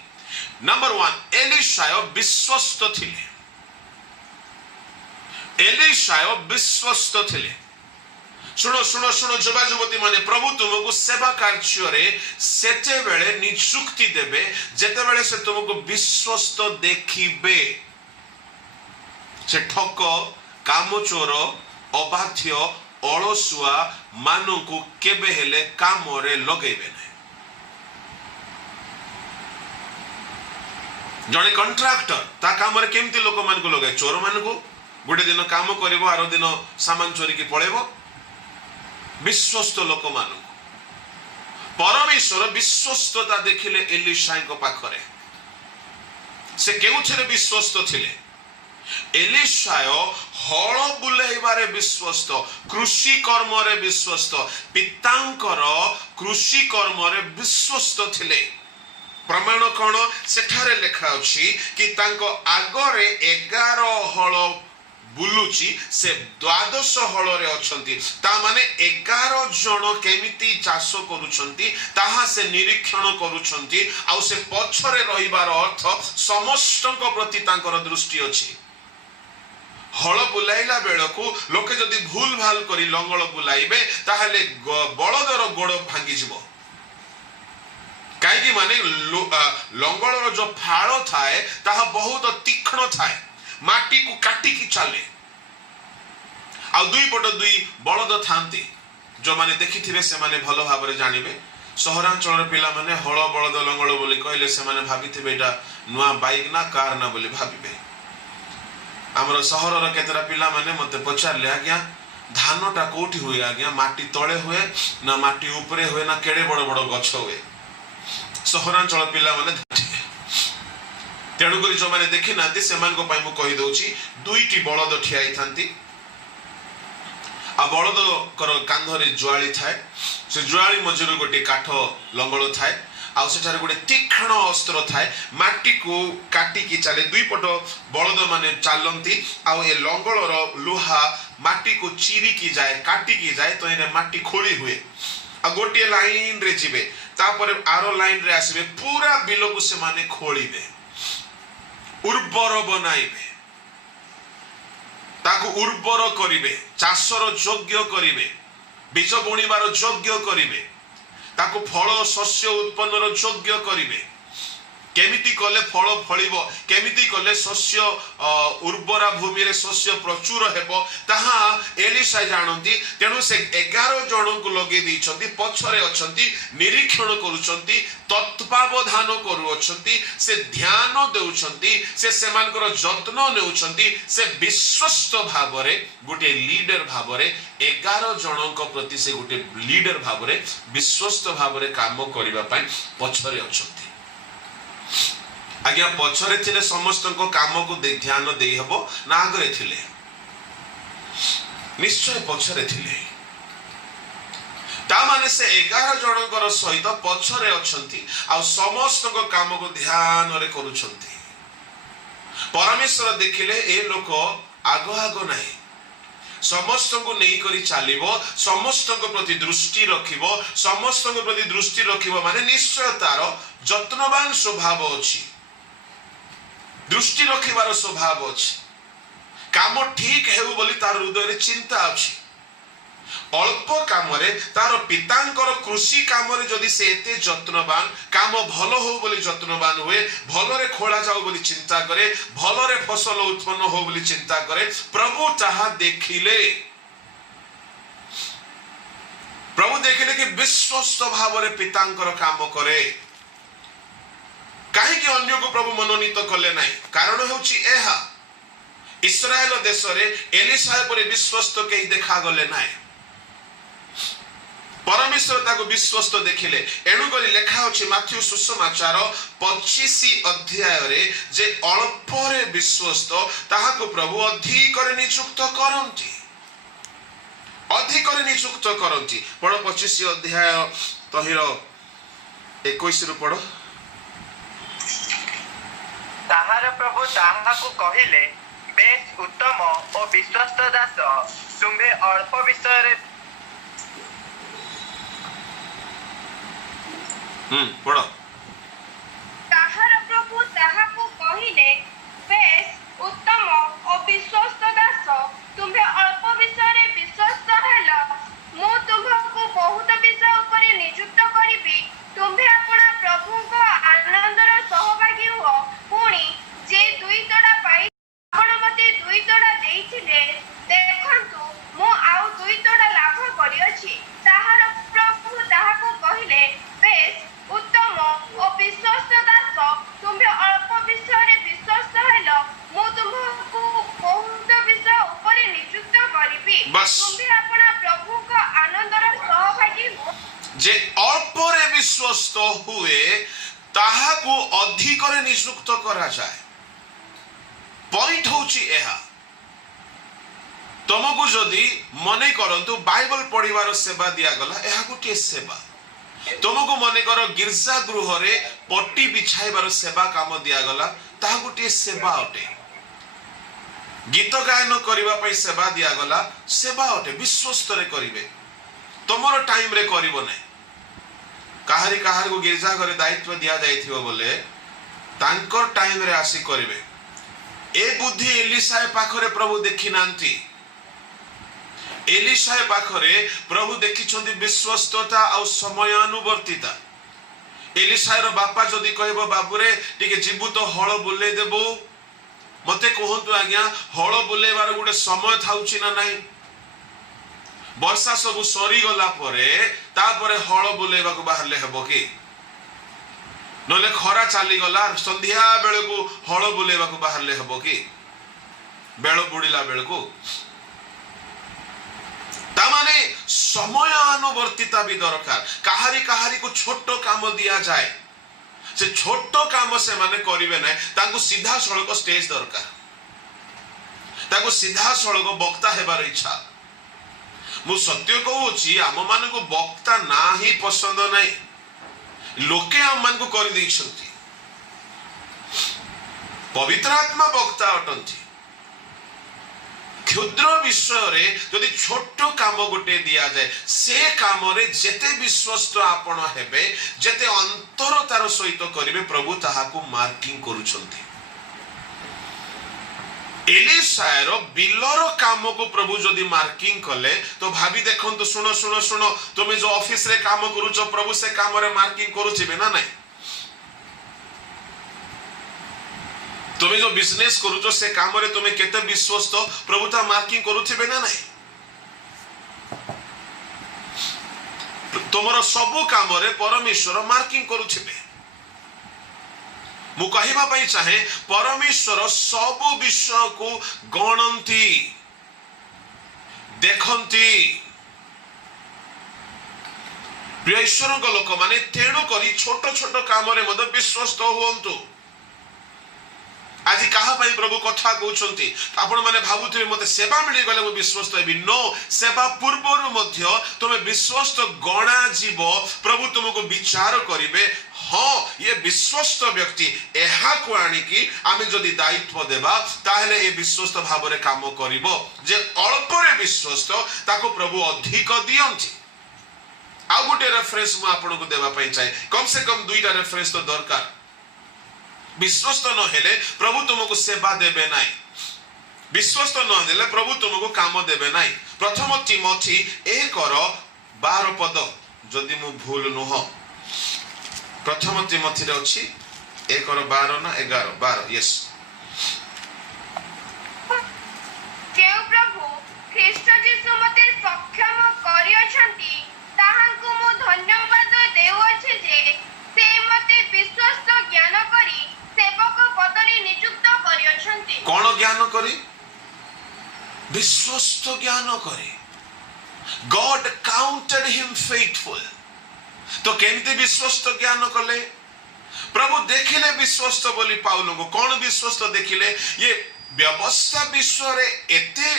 नंबर 1, एलिशा विश्वस्त थिले। एलिशा विश्वस्त थिले। सुनो सुनो सुनो युवा युवती माने, प्रभु तुमको सेवा कार्य रे सेते बेले नियुक्ति देबे जेते बेले से तुमको विश्वस्त देखिबे। से ठक, कामचोर, अबाध्य, अलसुआ मानकु केबे हेले काम रे लगेबे नै। जने कॉन्ट्रैक्टर ता काम रे केमती लोक मान को लगे? चोर मान को गोटे दिन काम करिवो, आरो दिन सामान चोरी की पळेबो। विश्वस्त लोक मान परमेश्वर विश्वस्तता देखिले एलिशा को पाखरे। से केउथिरे विश्वस्त थिले? एलिशा हळ बुलेइबारे विश्वस्त, कृषि कर्म रे विश्वस्त, पितांकर कृषि कर्म रे विश्वस्त थिले। प्रमाण कोन? सेठारे लेखा अछि कि तांको आगरे 11 हळ बुलुची, से 12 हळ रे अछंती। ता माने 11 जण केमिति चाष करूछंती ताहा से निरीक्षण करूछंती। आ से पछरे रहिबार अर्थ समस्तक प्रति तांकर दृष्टि अछि। हळ बुलाइला बेलकु लोके जदि भूल भाल करी लंगळ बुलाइबे ताहले बळदर गोड़ भांगी जिवो। काहेकि माने लंगळर जो फाळ थाए ताहा बहुत तीक्ष्ण थाए, माटी को काटी की चले। आ दुई पट दुई बळद थांती। जो माने देखिथिबे से माने भलो भाबरे जानिबे। सहरांचल पिला माने हळ बळद लंगळ बोली कहले से माने भाबिथिबे एटा नुआ बाइक ना कार ना बोली भाबिबे। हमर सहरर केतरा पिला माने मते पचारले, आज्ञा धानटा कोठी हुए? आज्ञा माटी तळे हुए ना माटी ऊपरे हुए ना केडे बड़ बड़ गछ हुए? सहरांचल पिला माने तेणुकरी जो माने देखि नांती सेमान को पाई मु कहि दउची, दुईटी बळद ठियाई थांती। आ बळद कर कांधरे जुआली थाए। से जुआली मजरू गोटे काठ लंगळ थाए। आ सेठारे गोटे तीक्ष्ण अस्त्र थाए, माटी को काटी की चले। दुई पट बळद माने चालंती। आ ए लंगळर लोहा माटी को चिरी की जाए, काटी की जाए, तो एने माटी खोली हुए। आ गोटे लाइन रे जिबे, तापर आरो लाइन रे आसीबे, पूरा बिल को से माने खोलीबे, उर्वर बनाइबे, ताकू उर्वर करिबे, चाषर योग्य करिबे, बीज बुणीबार योग्य करिबे, ताकू फल शस्य उत्पन्नर योग्य करिबे। केमिति कले फल फलिबो, केमिति कले शस्य उर्वरा भूमि रे शस्य प्रचुर हेबो, ताहा एलिशा जानंती। तेणु से 11 जण को लगे दैछंती, पछरे अछंती, निरीक्षण करूछंती, तत्वावधान करूछंती, से ध्यान देउछंती, से सेमानकर जत्न नेउछंती। से विश्वस्त भाबरे गोटे लीडर भाबरे 11 जणक प्रति से गोटे लीडर भाबरे विश्वस्त भाबरे काम करिबा पई पछरे अछंती। आज्ञा पछरे थिले समस्त को काम को ध्यान देई हबो ना आगरे थिले? निश्चय पछरे थिले। ता माने से 11 जणकर सहित पछरे अछंती, आ समस्त को काम को ध्यान रे करूछंती। परमेश्वर देखिले ए लोक आगो आगो नाही, समस्त को नहीं करी चालिबो, समस्त को प्रति दृष्टि रखिबो। समस्त को प्रति दृष्टि रखिबो माने निश्चय तार जत्नवान स्वभाव अछि, दृष्टि रखिबार स्वभाव अछि। काम ठीक हेउ बोली तार हृदय रे चिंता अछि। अल्प काम रे तार पितांकर कृषि काम रे जदि से एते जत्नवान, काम भलो हो बोली जत्नवान हुए, भलरे खोला जाऊ बोली चिंता करे, भलरे फसल उत्पन्न हो बोली चिंता करे, प्रभु ताहा देखिले। प्रभु देखिले कि विश्वस्त भाव पितांकर काम करे कहीं अन्य को प्रभु मनोनीत कले ना कारण होची एहा इस्राएल देश रे एलिशा पर विश्वस्त कहीं देखा गले ना परमेश्वर ताको विश्वस्त देखिले एणु करी लेखा अछि माथ्यू सुसमाचार 25 अध्याय रे जे अल्प रे विश्वस्त ताहाको प्रभु अधिक रे नियुक्त करंती पढ़ 25 अध्याय तहिर 21 रु पढ़ ताहार प्रभु ताहाकु कहिले बेस उत्तम और विश्वस्त दास तुम्हे अल्प विषय रे पढ़ ताहार प्रभु ताहाकु कहिले बेस उत्तम और विश्वस्त दास तुम्हे अल्प विषय रे विश्वस्त हेला मु तुमको बहुत विषय ऊपर नियुक्त करिबी तुम्हे अपना प्रभु को आनंदर सहभागी हो पुणी जे दुई तोड़ा पाई आपण मते दुई तोड़ा देइथिले देखंतु मु आउ दुई तोड़ा लाभ करियछि ताहार प्रभु ताहाकु कहिले बेस उत्तम और विश्वस्त दास तुम्हे अल्प विषय रे विश्वस्त हेलो मु तुमको बहुत विषय ऊपर नियुक्त करिबी तुम्हे अपना प्रभु को आनंदर सहभागी हो जे अल्प रे विश्वस्त हुए ताहाकु अधिक रे नियुक्त करा जाए पॉइंट होची एहा तुमको जदि मने करंतु बाइबल पढ़िबार सेवा दिया गला एहा गुटे सेवा तुमको मने कर गिरजा गृह रे पट्टी बिछाइबार सेवा काम दिया गला ताहा गुटे सेवा अटे गीत गायन करिबा पई सेवा दिया गला सेवा अटे विश्वस्त रे करिवे तुमरो टाइम रे करिवो नै काहारी को गिरजा घरे दायित्व दिया जाइथिबो बोले तांकर टाइम रे आसी करिवे ए बुद्धि एलिशा पाखरे प्रभु देखि नांती एलिशा पाखरे प्रभु देखिछन्ती विश्वस्तता और समयानुवर्तिता एलिशा रो बापा जदि कहबो बाबू रे टिके जीबू तो हळ बुले देबो मते कहंतु आज्ञा हळ बुलेबार गुटे समय थाउची ना नाही वर्षा सब सरी गला परे तापरे हळ बुलेबा को बाहरले हेबो कि नले खरा चाली गला संध्या बेले को हळ बुलेबा को बाहरले हेबो कि बेलो बुडीला बेले को तामाने समय अनुवर्तिता भी दरकार काहारी को छोटो काम दिया जाए से छोटो काम से माने करिवे नै तांको सीधा सड़क स्टेज दरकार तांको सीधा सड़क वक्ता हेबार इच्छा मु सत्य कहूची आम मान को वक्ता ना ही पसंद नहीं लोके आम मान को कर दैछंती पवित्र आत्मा वक्ता अटंती क्षुद्र विषय रे यदि छोटो काम गोटे दिया जाए से काम रे जेते विश्वस्त आपण हेबे जेते अंतरतार सहित करिवे प्रभु ताहाकु मार्किंग करूछंती एलिशायर बिलर काम को प्रभु जदि मार्किंग कले तो भाभी देखंतु सुनो सुनो सुनो तुम जो ऑफिस रे काम करूछ प्रभु से काम रे मार्किंग करूछिबे ना नहीं तुम जो बिजनेस करूछ से काम रे तुम केते विश्वस्त प्रभु ता मार्किंग करूथिबे ना नहीं तुमरो सब काम रे परमेश्वर मार्किंग करूथिबे मु कहिबा पई चाहे परमेश्वर सब विषय को गणंती देखंती प्रिय ईश्वर को लोक माने तेणु करी छोट छोट काम रे मद विश्वस्त हुअंतु आज कहा पाई प्रभु कथा कहउछंती आपण माने भाबुथिबे मते सेवा मिली गले मु विश्वस्त हेबी नो सेवा पूर्वरु मध्य तुमे विश्वस्त गणा जीव प्रभु तुमको विचार करिवे हाँ ये विश्वस्त व्यक्ति एहा को आनी की आमे जदि दायित्व देबा ताहेले ए विश्वस्त भाव रे काम करिवो जे अल्प रे विश्वस्त ताको प्रभु अधिक दियंती आ गुटे रेफरेंस मु आपन को देबा पई चाहे कम से कम दुईटा रेफरेंस तो दरकार विश्वस्त न हेले प्रभु तुमको सेवा देबे नाही विश्वस्त न देले प्रभु तुमको काम देबे नाही प्रथम तिमोथी 1:12 पद जदि मु भूल नुह प्रथम तिमोथी रे अछि 1:12 ना 11:12 यस केउ प्रभु ख्रीष्ट जीसु मते सक्षम करियछंती ତାହାଙ୍କୁ ମୁଁ ଧନ୍ୟବାଦ ଦେଉଅଛି ଯେ ସେ ମୋତେ ବିଶ୍ୱସ୍ତ ଜ୍ଞାନ କରି ସେବକ ପଦରେ ନିଯୁକ୍ତ କରିଅଛନ୍ତି। कौन ज्ञान करी? विश्वस्त ज्ञान करे। God counted him faithful. तो केमती विश्वस्त ज्ञान कले? प्रभु देखिले विश्वस्त बोली पाउल को। कौन विश्वस्त देखिले? ये व्यवस्था विश्व रे एते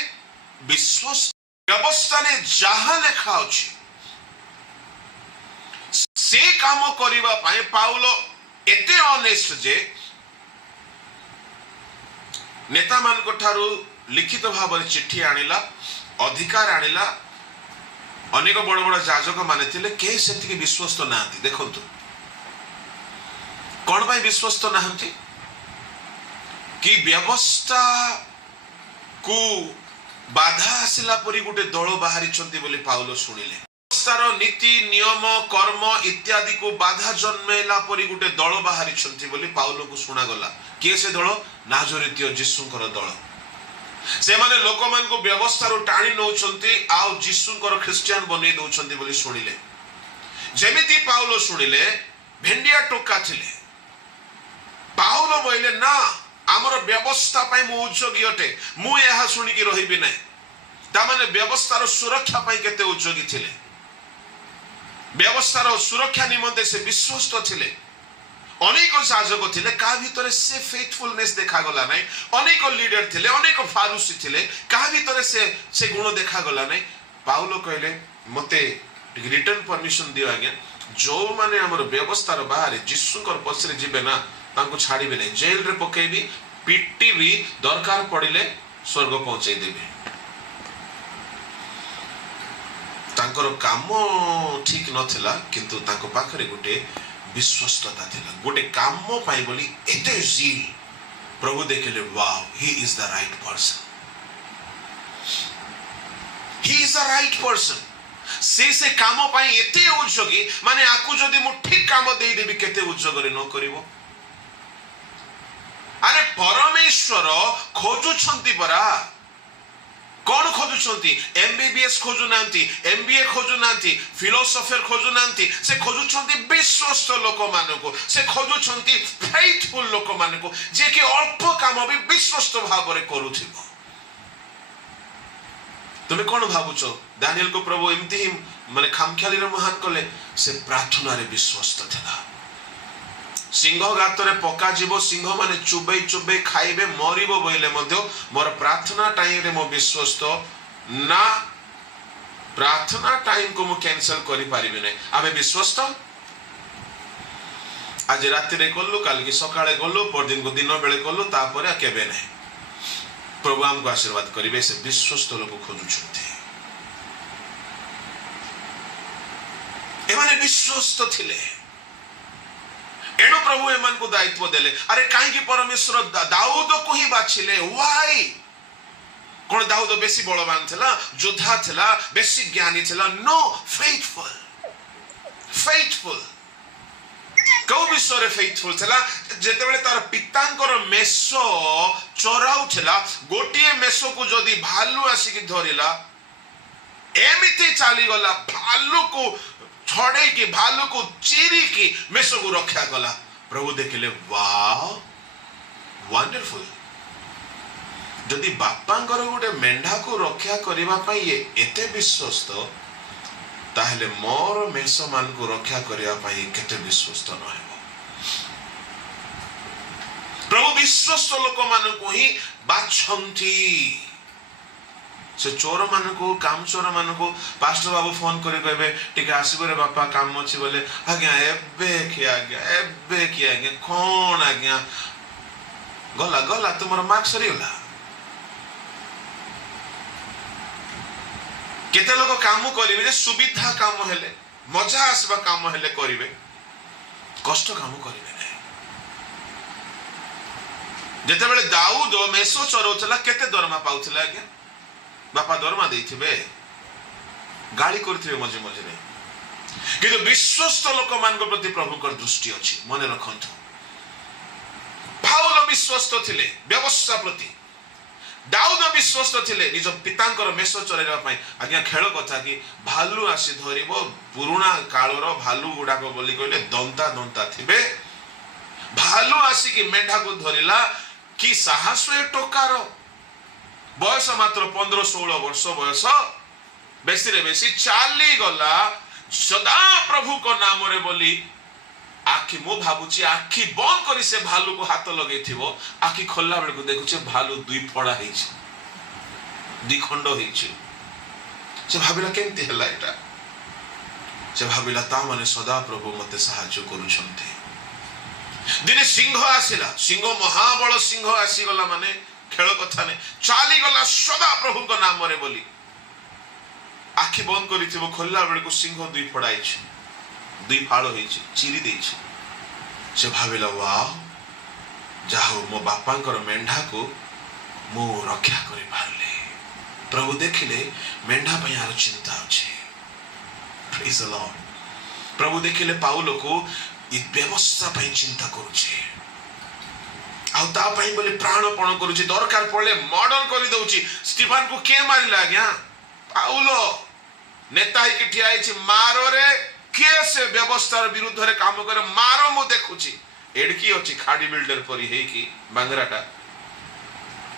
विश्वस्त व्यवस्था ने जहां लिखा अछि से काम करिबा पाए पाउल एते ऑनेस्ट जे नेता मान को ठारू लिखित भाव चिट्ठी आनिला, अधिकार आनिला। अनेक बड़ बड़ जाजक माने थिले के सेतिके विश्वस्त नाहंती। देखंतु कौन भाई विश्वस्त नाहंती कि व्यवस्था को बाधा आसिला परी गोटे दल बाहरी छंती बोली पाउल शुणिले। व्यवस्थार नीति नियम कर्म इत्यादि को बाधा जन्मेला परी गोटे दल बाहरी छंती बोली पाउल को सुना गला। किए से दल? नाजरीय जीशुंकर दल। से माने लोक मान को व्यवस्था रो टाणी नौचंती आउ जीशुंकर ख्रिस्टियन बनै दउचंती बोली शुणिले। जेमिति पाउल शुणिले भेंडिया टोका थिले। पाउल बोले ना आमर व्यवस्था पाई मु उद्योगी अटे, मु यहा सुनी की रहिबि नै। ता माने व्यवस्था रो सुरक्षा पाई केते उद्योगी थिले। व्यवस्था रो सुरक्षा निमंते से विश्वस्त थिले। अनेक शासक थिले, का भीतर से फेथफुलनेस देखा गला नै। अनेक लीडर थिले, अनेक फारूसी थिले, का भीतर से गुण देखा गला नै। पाउल कहले मते रिटर्न परमिशन दियो आज्ञा। जो माने हमर व्यवस्था रो बाहर जीशुकर पछरे जिबे ना तांको छाड़ीबे नै, जेल रे पकेबी, पिट्टी भी, दरकार पड़िले स्वर्ग पहुंचाई देबे। तांकर काम ठीक नथिला किंतु तांको पाखरे गुटे विश्वस्तता थिला। गोटे काम पाई बोली एते जील प्रभु देखिले wow he is the right person. He is the right person. से काम पाई एते उद्योगी माने आकु जदी मु ठीक काम देई देबी केते उद्योग रे न करिवो। अरे परमेश्वर खोजु छंती परा। कौन खोजु छंती? एमबीबीएस खोजु नांती, एमबीए खोजु नांती, फिलोसोफर खोजु नांती। से खोजु छंती विश्वस्त लोक मानको। से खोजु छंती फेथफुल लोक मानको जे कि अल्प काम भी विश्वस्त भाव रे करूथिबो। तुमे कोन भाबुचो दानिएल को प्रभु एमती ही माने खामख्याली रे महान कले? से प्रार्थना रे विश्वस्त थिला। सिंह गातरे पका जीव, सिंह माने चुबे चुबे खाइबे मरिबो बोइले मध्य मोर प्रार्थना टाइम रे मो विश्वस्त ना। प्रार्थना टाइम को मु कैंसिल करि पारिबे नै। आबे विश्वस्त आज राति रे कल्लु, काल की सकाळे कल्लु, परदिन को दिन बेले कल्लु, तापरे केबे नै। प्रभु हमको आशीर्वाद करिवे। से विश्वस्त लोक खोजु छथि। एमाने विश्वस्त थिले। एणु प्रभु एमान को दायित्व देले। अरे काहे की परमेश्वर दाऊद को ही बाछिले? व्हाई? कोन दाऊद बेसी बलवान थिला, योद्धा थिला, बेसी ज्ञानी थिला? No, faithful. फेथफुल को विश्व रे फेथफुल थिला। जेते बेले तार पितांकर मेसो चोराउ थिला, गोटिए मेसो को जदी भालू आसी की धरिला, एमिति चाली गला, भालू को छड़े की, भालू को चीरी की मेसो को रक्षा कला। प्रभु देखिले वाओ वंडरफुल। जदि बापांकर गोटे मेंढा को रक्षा करिबा पई एते विश्वस्त, ताहले मोर मेसो मान को रक्षा करिया पई केते विश्वस्त न हेबो। प्रभु विश्वस्त लोक मान को ही बाछंती। से चोर मान को, काम चोर मान को पास्टर बाबू फोन करे कहबे टिके आसीबो रे बापा काम अछि बोले आज्ञा एबे कि आज्ञा कोन आज्ञा गला गला तुमर मार्क सरी गला। केते लोग काम करिवे जे सुविधा काम हेले, मजा आसबा काम हेले करिवे, कष्ट काम करिवे नै। जेते बेले दाऊद मेसो चरोतला केते दरमा पाउतला आज्ञा? बापा दरमा देइथिबे, गाली करथिबे मजे मजे रे। किंतु विश्वस्त लोक मान को प्रति प्रभु कर दृष्टि अछि। मने रखंतु पाउल विश्वस्त थिले व्यवस्था प्रति। दाऊद विश्वस्त थिले निज पितांकर मेष चलैवा पई आज्ञा खेल कथा कि भालू आसी धरिबो पुराना कालर भालू गुडाक बोली कहले दंता दंता थिबे भालू आसी कि मेंढा को धरिला कि साहस ए टोकार बयस मात्र 15-16 वर्ष बयस बेसी रे बेसी चाली गला सदा प्रभु को नाम रे बोली आखि मो भाबुची आखि बंद करी से भालू को हाथ लगे थिबो आखि खोलला बेले को देखुचे भालू दुई फड़ा हेछि दुई खंड हेछि से भाबिला केमती हला एटा से भाबिला ता माने सदा प्रभु मते सहाय्य करूछन्ते दिने सिंह आसिला सिंह महाबल सिंह आसी गला माने खेल कथा ने चाली गला सदा प्रभु को नाम रे बोली आखि बंद करी थिबो खोलला बेले को सिंह दुई फड़ाइछि दुई फाड़ होइछि चिरी देइछि से भाबिला वाह जाहो मो बापांकर मेंढा को मो रक्षा करि पारले प्रभु देखिले मेंढा पई आरो चिंता अछि प्रेज द लॉर्ड प्रभु देखिले पाउलो को इ व्यवस्था पई चिंता करूछि आउ ता पई बोले प्राणपण करूछि दरकार पड़ले मर्डर करि दउछि स्टीफन को के मारिला आज्ञा पाउलो नेता ही कि ठिया आइछि मारो रे के से व्यवस्थार विरुद्ध रे काम करे मारो मु देखुछि एडकी अछि खाडी बिल्डर परी हे कि बांगराटा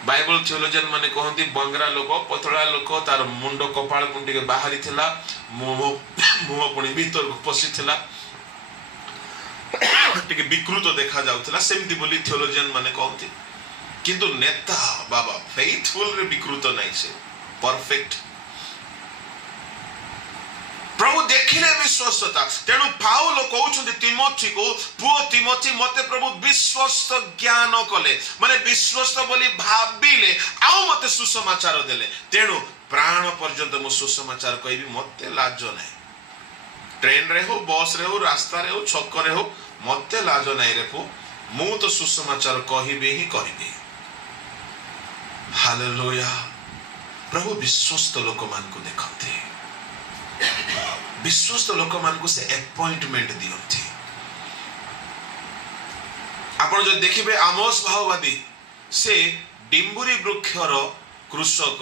बाइबल थियोलॉजियन माने कहंती बांगरा लोक पतळा लोक तार मुंडो कपाळ कुंडी के बाहरी थिला मुह पुणी भीतर को पसी थिला टिके विकृत देखा जाउथिला सेमती बोली थियोलॉजियन माने कहंती किंतु नेता बाबा फेथफुल रे विकृत नाही से परफेक्ट प्रभु देखिले विश्वस्तता तेणु पाउलो कहउछन्ति तिमोथी को पुओ तिमोथी मते प्रभु विश्वस्त ज्ञान कले माने विश्वस्त बोली भाबिले आउ मते सुसमाचार देले तेणु प्राण पर्यंत मो सुसमाचार कहबी मते लाज नै ट्रेन रे हो बस रे हो रास्ता रे हो छक रे हो मते लाज नै रे पु मु तो सुसमाचार कहबी ही कहबी हालेलुया प्रभु विश्वस्त लोक मान को देखते विश्वस्त लोक मान को से अपॉइंटमेंट दियंती आपण जो देखिबे आमोस भाववादी से डिंबुरी वृक्षर कृषक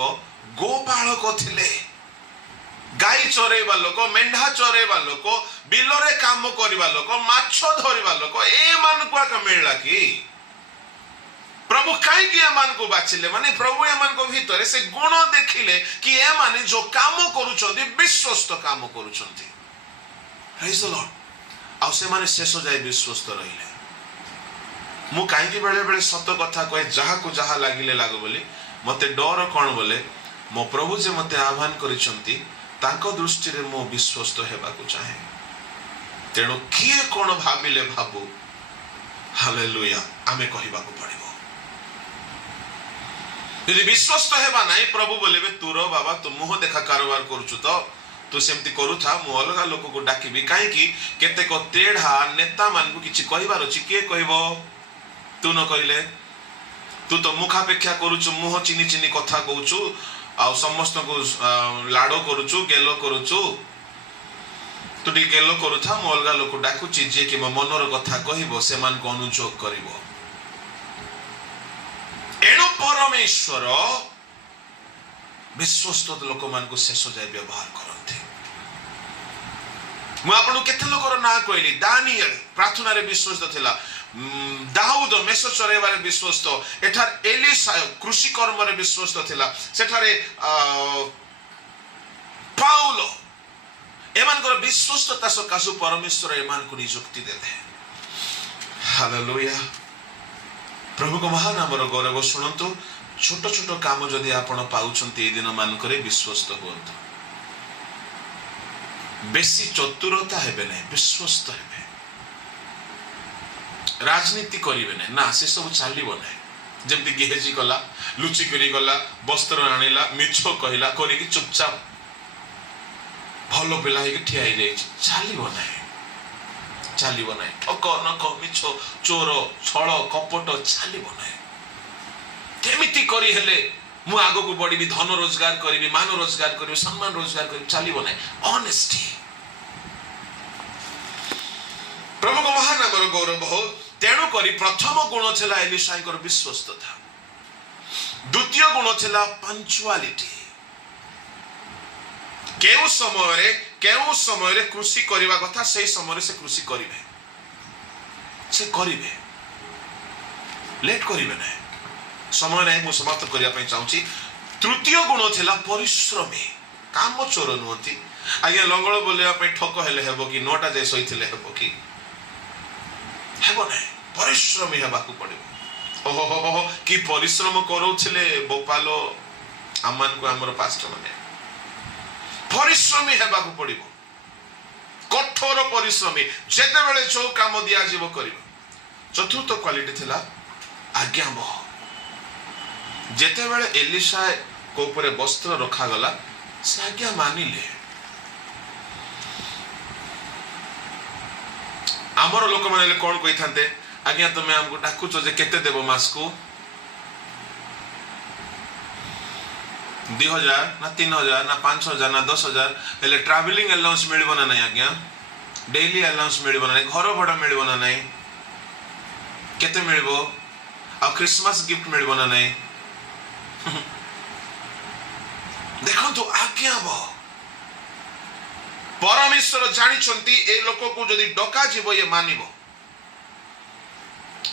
गोपालक थिले गाई चरेबा लोक मेंढा चरेबा लोक बिलरे काम करबा लोक माछ धरिबा लोक ए मान को का मिलला कि प्रभु काई कि एमान को बाचिले माने प्रभु एमान को भीतर से गुण देखिले कि ए माने जो काम करूछन्ती विश्वस्त काम करूछन्ती प्रेज द लॉर्ड आ से माने शेष जाय विश्वस्त रहिले मु काई कि बेले बेले सत्य कथा कहे जहा को जहा लागिले लागो बोली मते डर कोन बोले मो प्रभु जे मते आह्वान करिसन्ती तांको दृष्टि रे मो विश्वस्त हेबा को चाहे तेणु किए कोन भाबिले भाबु हालेलुया आमे कहिबा को पड़िबो यदि विश्वस्त हेबा नाही प्रभु बोलेबे तुरो बाबा तू मुह देखा कारोबार करूछु तो तू सेमती करू था मु अलगा लोक को डाकिबी काई कि केते को तेढ़ा नेता मान को किछि कहिबार अछि के कहबो तू न कहिले तू तो मुखापेक्षा करूछु मुह चिनी चिनी कथा कहूछु आ समस्त को लाडो करूछु गेलो करूछु तू डी गेलो करू था मु अलगा लोक डाकुछि जे कि म मनर कथा कहबो से मान को अनुचोक करिवो एणु परमेश्वर विश्वस्त लोक मान को शेष जाय व्यवहार करते मु आपन केते लोकर ना कहली दानियल प्रार्थना रे विश्वस्त थिला दाऊद मेष चरेबारे विश्वस्त एठार एलिसा कृषि कर्म रे विश्वस्त थिला सेठारे पाउलो एमान को विश्वस्तता सकाशु परमेश्वर एमान को नियुक्ति देले हालेलुया प्रभु को महानाम गौरव शुणु छोट छोट काम जदि आपण पाउछन्ती ए दिन मान करे विश्वस्त होंतु बेसी चतुरता हेबे नै विश्वस्त हेबे राजनीति करिवे नै ना से सब चालिबो नै जेमति गेहेजी कला लुचि करी गला वस्त्र आनिला मिछो कहिला करी कि चुपचाप भलो पिला हे कि ठिया जाय चालिबो नै ठक नक मिछो चोर छळ कपट चालिबो नै केमिति करी हेले मु आगो को बड़ी भी धन रोजगार करी मान रोजगार करी सम्मान रोजगार करी चालिबो नै ऑनेस्टी प्रभु को महानाम गौरव हो तेणु करी प्रथम गुण छला एलिशाईकर विश्वस्तता द्वितीय गुण थिला पंक्चुअलिटी। केउ समय रे कृषि करबा कथा से समय से कृषि करिवे, से करिवे, लेट करिवे ना। समय नहीं, मुझे समाप्त करने चाहूँगी। तृतीय गुण थिला परिश्रमी, काम चोर नुहति। आज्ञा लंगल बोलिया ठक हेले हेबो कि 9टा जे सहीथिले हेबो कि हेबो नै, परिश्रमी हेबाकू पड़िबो। ओहो हो हो कि परिश्रम करूथिले बोपालो आमान को हमर पास्टर माने। परिश्रमी हेबाकू पड़िबो, कठोर परिश्रमी, जेते बेले जो काम दिया जीवो करिबो। चतुर्थ क्वालिटी थिला आज्ञाबह। जेते बेले एलिशा को ऊपर वस्त्र रखा गला से आज्ञा मानिले। आमर लोक माने कौन कही थांते, आज्ञा तुम्हें हमको डाकुच जे केते देबो मास को 2000 ना 3000 ना 5000 ना 10000 हेले ट्रैवलिंग अलाउंस मिलबो ना नहीं आज्ञा, डेली अलाउंस मिलबो ना नहीं, घर भड़ा मिलबो ना नहीं, केते मिलबो आ क्रिसमस गिफ्ट मिलबो ना नहीं। देखो तो आज्ञा बह। परमेश्वर जानिछंती ए लोक को जदि डका जीव ये मानिबो।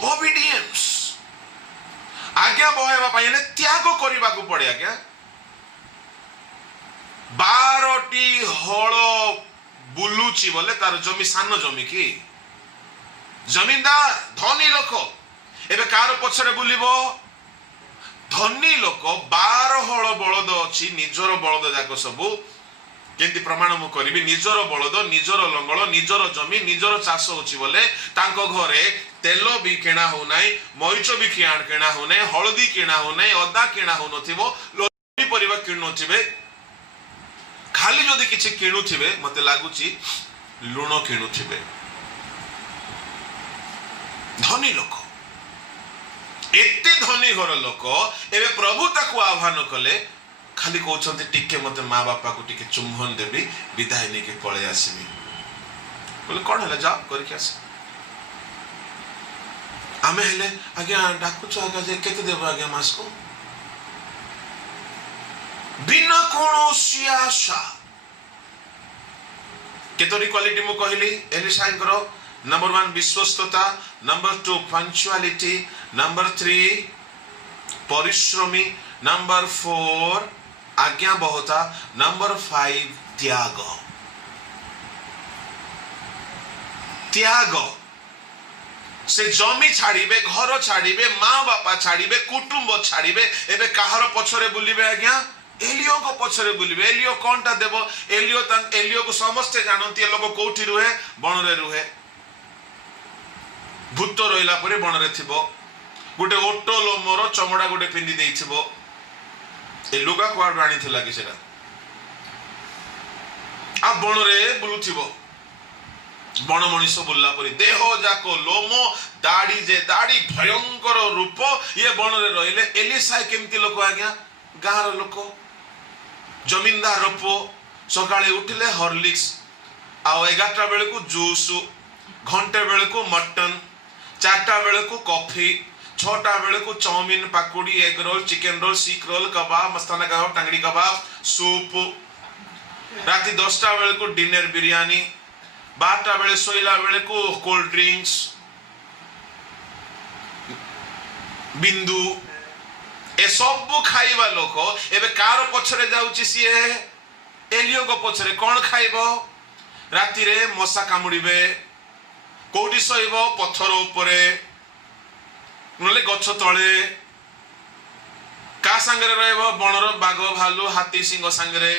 ओबीडियंस, आज्ञा बहेबा पई ने त्याग करबा को पड़े। आज्ञा 12टी हळ बुलुची बोले तार जमी सान जमी की जमींदार धनी लोक एबे कार पछरे बुलिबो। धनी लोक 12 हळ बळद अछि, निजर बळद जाक सबु केंती प्रमाण मु करिबि, निजर बळद, निजर लंगळ, निजर जमी, निजर चाष होछि बोले तांको घरे तेल भी किणा हो नाही, मरीच भी किणा हो नाही, हळदी किणा हो नाही, अदा किणा हो नथिबो, लोनी परिवा किणु नथिबे। खाली जदि किछि किणु थिबे मते लागुची लुण किणु थिबे। धनी लोक, एते धनी घर लोक एबे प्रभु ताकू आह्वान कले, खाली कहते टिके मते माँ बापा को टिके चुम्बन देवी, विदाय नहीं के पळे आसबी बोले कौन है जाओ करके आस। आमे हेले आज्ञा डाकुच आज्ञा जे केते देबो आज्ञा मास को बिना कोनोसी आशा। केतोरी क्वालिटी मु कहली एलिशा करो। नंबर 1 विश्वस्तता, नंबर 2 पंक्चुअलिटी, नंबर 3 परिश्रमी, नंबर 4 आज्ञा बहुता, नंबर 5 त्याग। त्याग से जमी छाड़िबे, घर छाड़िबे, माँ बापा छाड़िबे, कुटुंब छाड़िबे। एबे काहार पछरे बुलिबे आज्ञा, एलियो को पछरे बुलिबे। एलियो कोनटा देबो, एलियो को समस्ते जानती लोक कोठी रुहे, बण रे रुहे। भूत रहिला परे बण रे थिबो, गोटे ओटो लोमर चमड़ा गोटे पिंदी देइथिबो। ए लुगा कुआड आनी थिला कि सेटा आ बण रे बुलुथिबो। बण मनीष बुल्ला परी देह जाको लोम, दाढ़ी जे दाढ़ी, भयंकर रूप, ये बण रे रहिले। एलिशा केमती लोक आज्ञा, गाँर लोक, जमींदार पो। सकाळे उठिले हॉर्लिक्स, आ 11टा बेले को जूस, घंटे बेले को मटन, 4टा बेले को कॉफी, 6टा बेले को चाउमीन, पाकुड़ी, egg roll, chicken roll, seekh roll, kebab, Mastana kebab, tangdi kebab, soup. राति 10टा बेले को डिनर बिरयानी, 12टा बेले सोइला बेले को कोल्ड ड्रिंक्स, बिंदु। ए सब खाइबा लोक एबे कार पछरे जाउची सीए एलियो को पछरे कोन खाइबो। राति रे मशा कामुड़ीबे, कोठी सहिबो पत्थर उपरे, नले गछ तळे। का संगरे रहबो, बणर बाघ, भालू, हाथी, सिंह संगरे।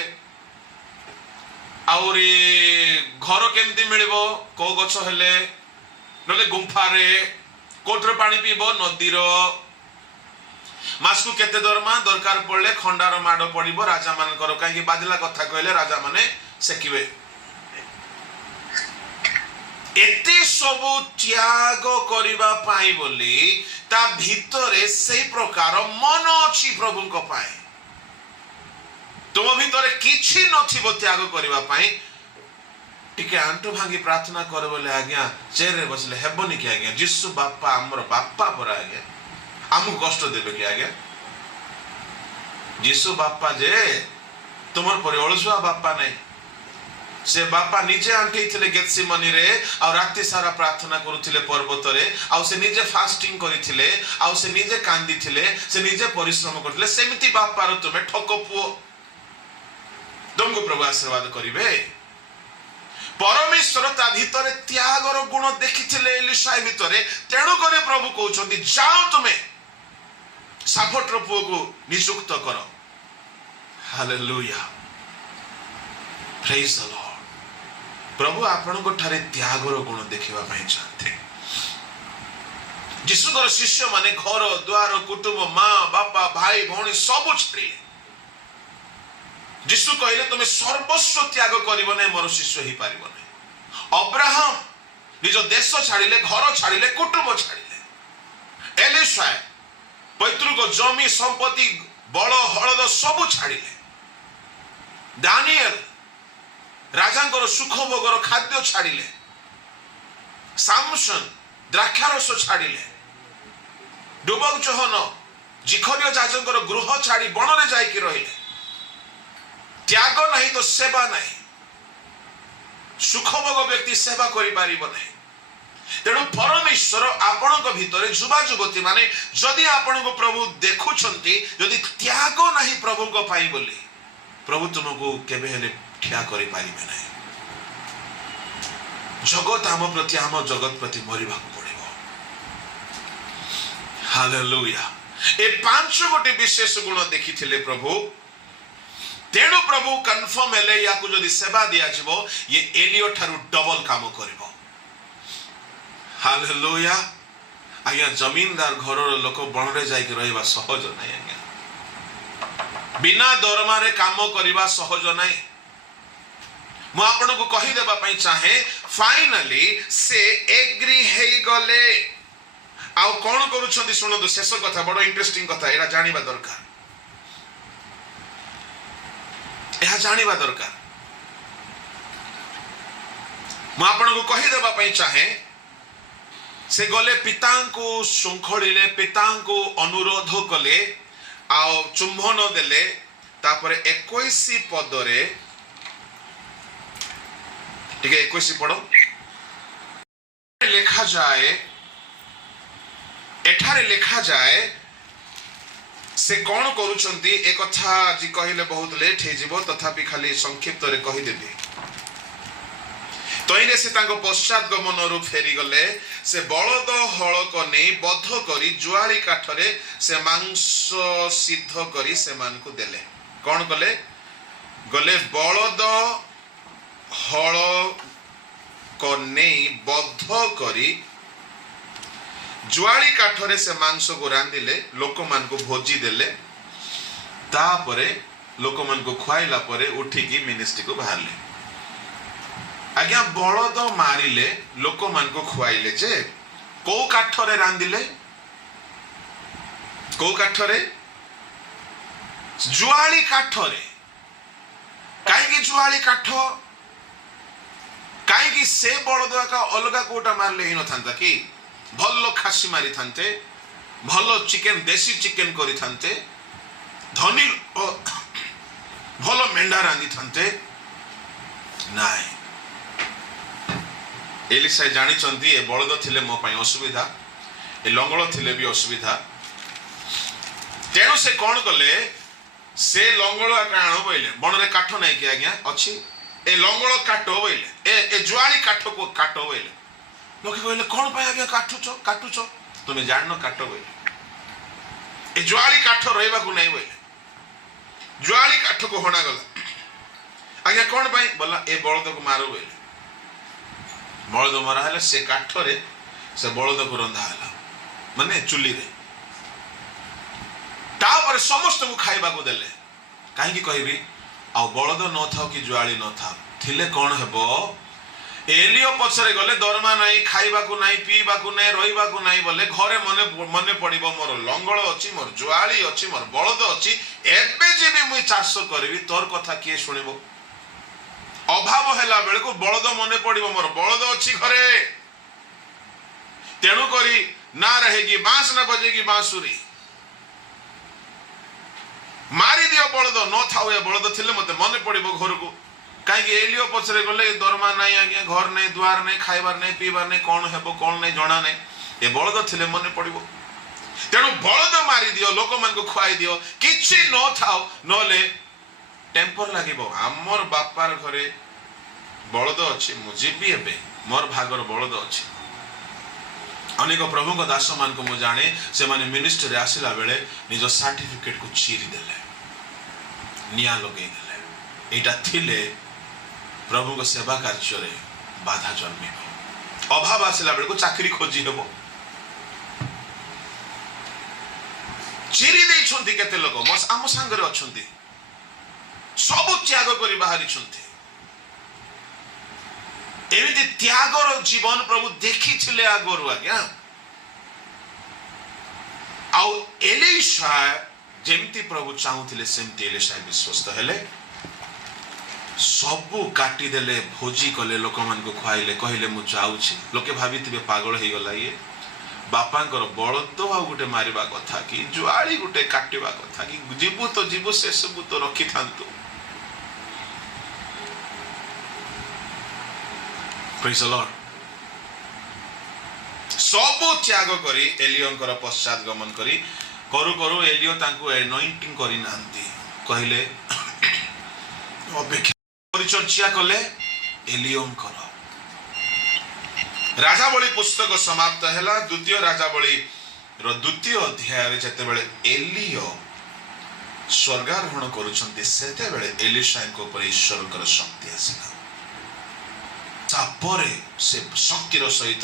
आउरी घर केमती मिलिबो, को गछ हेले, नले गुंफा रे। कोठर पानी पीबो, नदीर। मासकु केते दरमा दरकार पड़ले खंडार माड पड़िबो राजा मानकर, काहे बादिला कथा कहले राजा माने सेकिबे। एते सब त्याग करिबा पाई बोली ता भितरे से प्रकार मन अछि प्रभु को पाए। तुम भितरे किछि नथिबो त्याग करिबा पाई, टिके आंटू भांगी प्रार्थना कर बोले आज्ञा चेयर रे बसले हेबोनी कि आज्ञा जीसु बापा हमर बापा पर आज्ञा हमु कष्ट देबे कि आज्ञा जीशु बापा जे तुमर पर अलसुआ बापा नहीं, से बापा निजे आंटी थिले गेत्सेमनी रे और राति सारा प्रार्थना करुथिले पर्वत रे, आउ से निजे फास्टिंग करिथिले, आउ से निजे कांदी थिले, से निजे परिश्रम करथिले। सेमिति बापा रो तुमे ठको पुओ, तुमको प्रभु आशीर्वाद करिवे। परमेश्वर ता भितरे त्यागर गुण देखिथिले एलिशा भितरे, तेणु करे प्रभु कहउछन्ति जाओ तुमे साफट रो पुओ को नियुक्त करो। Hallelujah, praise the Lord. प्रभु आपण को ठारे त्यागर गुण देखिबा पई चाहते। जिसुकर शिष्य माने घर द्वार कुटुंब मां बापा भाई भौणी सब छाड़िले। जिसु कहले तुमे सर्वस्व त्याग करिबो नै मोर शिष्य ही पारिबो नै। अब्राहम निज देश छाड़िले, घर छाड़िले, कुटुंब छाड़िले। एलिशा पैतृक जमी संपत्ति बड़ हळद सब छाड़िले। दानिएल राजांकर सुख भोगर खाद्य छाड़िले। सामसन द्राक्षारस छाड़िले। डुबक चोहन जिखर्य जाजंकर गृह छाड़ी बणरे जाइकी रहिले। त्याग नहीं तो सेवा नहीं। सुख भोग व्यक्ति सेवा करि पारिबो नहीं। तेणु परमेश्वर आपणक भितरे युवा युवती माने जदि आपणको प्रभु देखुछंती, जदि त्याग नहीं प्रभु को पाई बोली, प्रभु तुमको केबे हेले ठिया करि पारिबे नहीं। जगत आम प्रति आम जगत प्रति मरिबा पड़िबो। हालेलुया। ए पांच गोटे विशेष गुण देखिथिले प्रभु। तेणु प्रभु कन्फर्म हेले याकु जदि सेवा दिया जिवो, ये एलियो ठारू डबल काम करिवो। हालेलुया। आज्ञा जमीनदार घर लोक बणरे जाइके रहबा सहज नहीं। आज्ञा बिना दरमा रे काम करिबा सहज नहीं। मु आपन को कहि देबा पई चाहे, फाइनली से एग्री हेई गले। आउ कोन करूछंती सुनदो, शेष कथा बड़ इंटरेस्टिंग कथा, एला जानिबा दरकार। एहा जानिबा दरकार। मु आपन को कहि देबा पई चाहे, से गले पिता को शृंखलिले, पिता को अनुरोध कले, आउ चुंबन देले। तापर 21 पदरे ठीक है 21 पढ़ो। लिखा जाए, एठारे लिखा जाए से कौन करूछंती। एक कथा जी कहिले बहुत लेट हे जिवो, तथापि खाली संक्षिप्त रे कहि देबी। तइरे से तांको पश्चात गमन रु फेरी गले। से बलद हळक नै बद्ध करी जुआली काठरे से मांस सिद्ध करी से मान को देले। कौन कले? गले बलद हळ को नै बद्ध करी जुआली काठरे से मांस को रांधिले, लोक मान को भोजी देले। तापरे लोक मान को खुआइला परे उठिकी मिनिस्ट्री को बाहरले। आज्ञा बलद मारिले, लोक मान को खुआइले जे को काठरे रांधिले? को काठरे? जुआली काठरे। काई जुआली काठ? काई से बलद का अलगा कोटा मारले ही न थांता कि भल्लो खासी मारी थांते, भल्लो चिकेन देसी चिकेन करी थांते, धनी भल्लो मेंढा रांधी थांते नाई। एलिशा जानी चंदी ए बलद थिले मो पई असुविधा, ए लंगळ थिले भी असुविधा। तेणु से कौन कले? से लंगळ काण बोइले, बणरे काठ नाही कि आज्ञा अछि, ए लंगळ काटो बोइले, ए जुआली काठ को काटो बोइले। लोके कहले कौन पाए आज्ञा काटुचो काटुचो? तुमे जाननो काटो बोइले। ए जुआली काठ रहबा को नाही बोइले। जुआली काठ को होना गला। आज्ञा कौन पाए? बोला ए बलद को मारो बोइले। बलद मरा हले, से काठरे से बलद को रंधा हला, माने चुली रे। तापर समस्त को खाइबा को देले। काहे कि कहबी आ बलद न थाओ कि जुआली न थाओ, थिले कौन हेबो? एलियो पछरे गले, दरमा नाही, खाइबा को नाही, पीबा को नाही, रहिबा को नाही बोले, घरे मने पड़िबो मोर लंगळ अछि, मोर जुआली अछि, मोर बलद अछि, एबे जेबी मुई चाष करबी, तोर कथा किए सुनिबो? अभाव हेला बेले को बलद मने पड़िबो, मोर बलद अछि घरे। तेणु करी ना रहेगी बांस, ना बजेगी बांसुरी। मारी दियो बलद न थाउ ए बलद थिले मते मन पड़िबो घर को कहीं एलियो पछरे गले दरमा नहीं आज्ञा घर नहीं द्वार नहीं खाइबार नहीं पीबार नहीं कौन हेबो कौन नहीं जना नहीं ए बलद थिले मन पड़िबो तेणु बलद मारी दियो लोक मन को खुआई दियो किछि न थाउ नले टेम्पर लागिबो हमर बापार घरे बलद अछि मु जीबी एबे मोर भागर बलद अछि अनेक प्रभु को दास मान को मु जाने से माने मिनिस्टर आसिला बेले निज सर्टिफिकेट को चीरी देले निया लगे देले एटा थिले प्रभु को सेवा कार्य रे बाधा जन्मिबो अभाव आसिला बेले को चाकरी खोजी हेबो चीरी देई छंती केते लोक मस आम संगरे अछंती सब त्याग करी बाहरी छंती एमिति त्यागर जीवन प्रभु देखी थिले आगरु आज्ञा आउ एलिशा जेमती प्रभु चाहूथिले सेमती एलिशा विश्वस्त हेले सबु काटी देले भोजी कले लोक मन को खुआइले कहिले मु जाउछि लोके भाबिथिबे पागल हे गला ये बापांकर बलद आ गुटे मारिबा कथा कि जुआली गुटे काटिबा कथा कि जीवु तो जीवु से सब तो रखि थांतु प्रेज द लॉर्ड सबु त्याग करी एलियोंकर पश्चात गमन करी करू करू एलियो तांको एनॉइंटिंग करी नांती कहिले अपेक्षा परिचर्या कले एलियोंकर राजाबली पुस्तक समाप्त हैला द्वितीय राजाबली रो द्वितीय अध्याय रे जते बेले एलियो स्वर्गारोहण करूछंती सेते बेले एलिशा को ऊपर ईश्वरकर शक्ति आसिला तापरे से शक्तिर सहित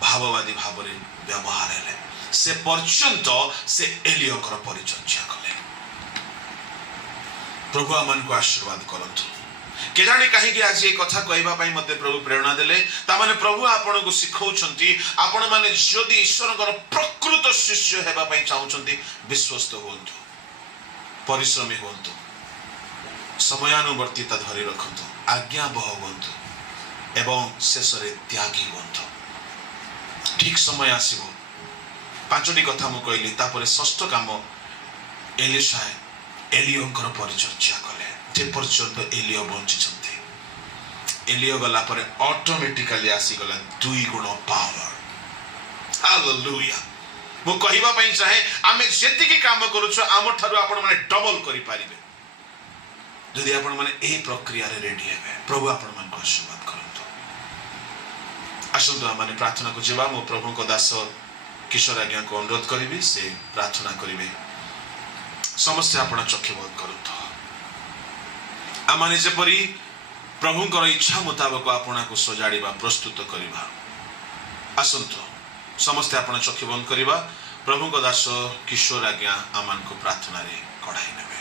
भाववादी भावरे व्यवहार हेले से पर्यंत से एलियोकर परिचर्या कले प्रभु आमन को आशीर्वाद करंतु के जानी कहीं आज ये कथा कहबा पई मते प्रभु प्रेरणा देले ता माने प्रभु आपण को सिखौछंती आपण माने जदि ईश्वरकर प्रकृत शिष्य हेबा पई चाहउछंती विश्वस्त होंतु परिश्रमी होंतु समयानुवर्तिता धरि रखंतु आज्ञा बह होंतु एवं शेष रे त्यागी होंतु ठीक समय आसीबो पांचटी कथा मु कहली तापरे षष्ठ काम एलिशा एलियोंकर परिचर्या कले जे पर्यंत एलियो बंची छथि एलियो गला परे ऑटोमेटिकली आसी गला दुई गुण पावर हालेलुया मु कहिबा पई चाहे आमे जेति की काम करूछु आम थारु आपण माने डबल करि पारिबे जदि आपण माने एही प्रक्रिया रे रेडी हेबे प्रभु आपण मन को आशीर्वाद करंतु आसंतु आमे प्रार्थना को जेबा मो प्रभु को दास किशोर आज्ञा को अनुरोध करिबी से प्रार्थना करिबे समस्त आपण चक्षु बंद करंतु आमाने जेपरी प्रभुंकर इच्छा मुताबक आपना को सजाड़िबा प्रस्तुत करिबा आसंतु समस्त आपण चक्षु बंद करिबा प्रभु को दास किशोर आज्ञा आमान को प्रार्थना रे कढाई नेबे।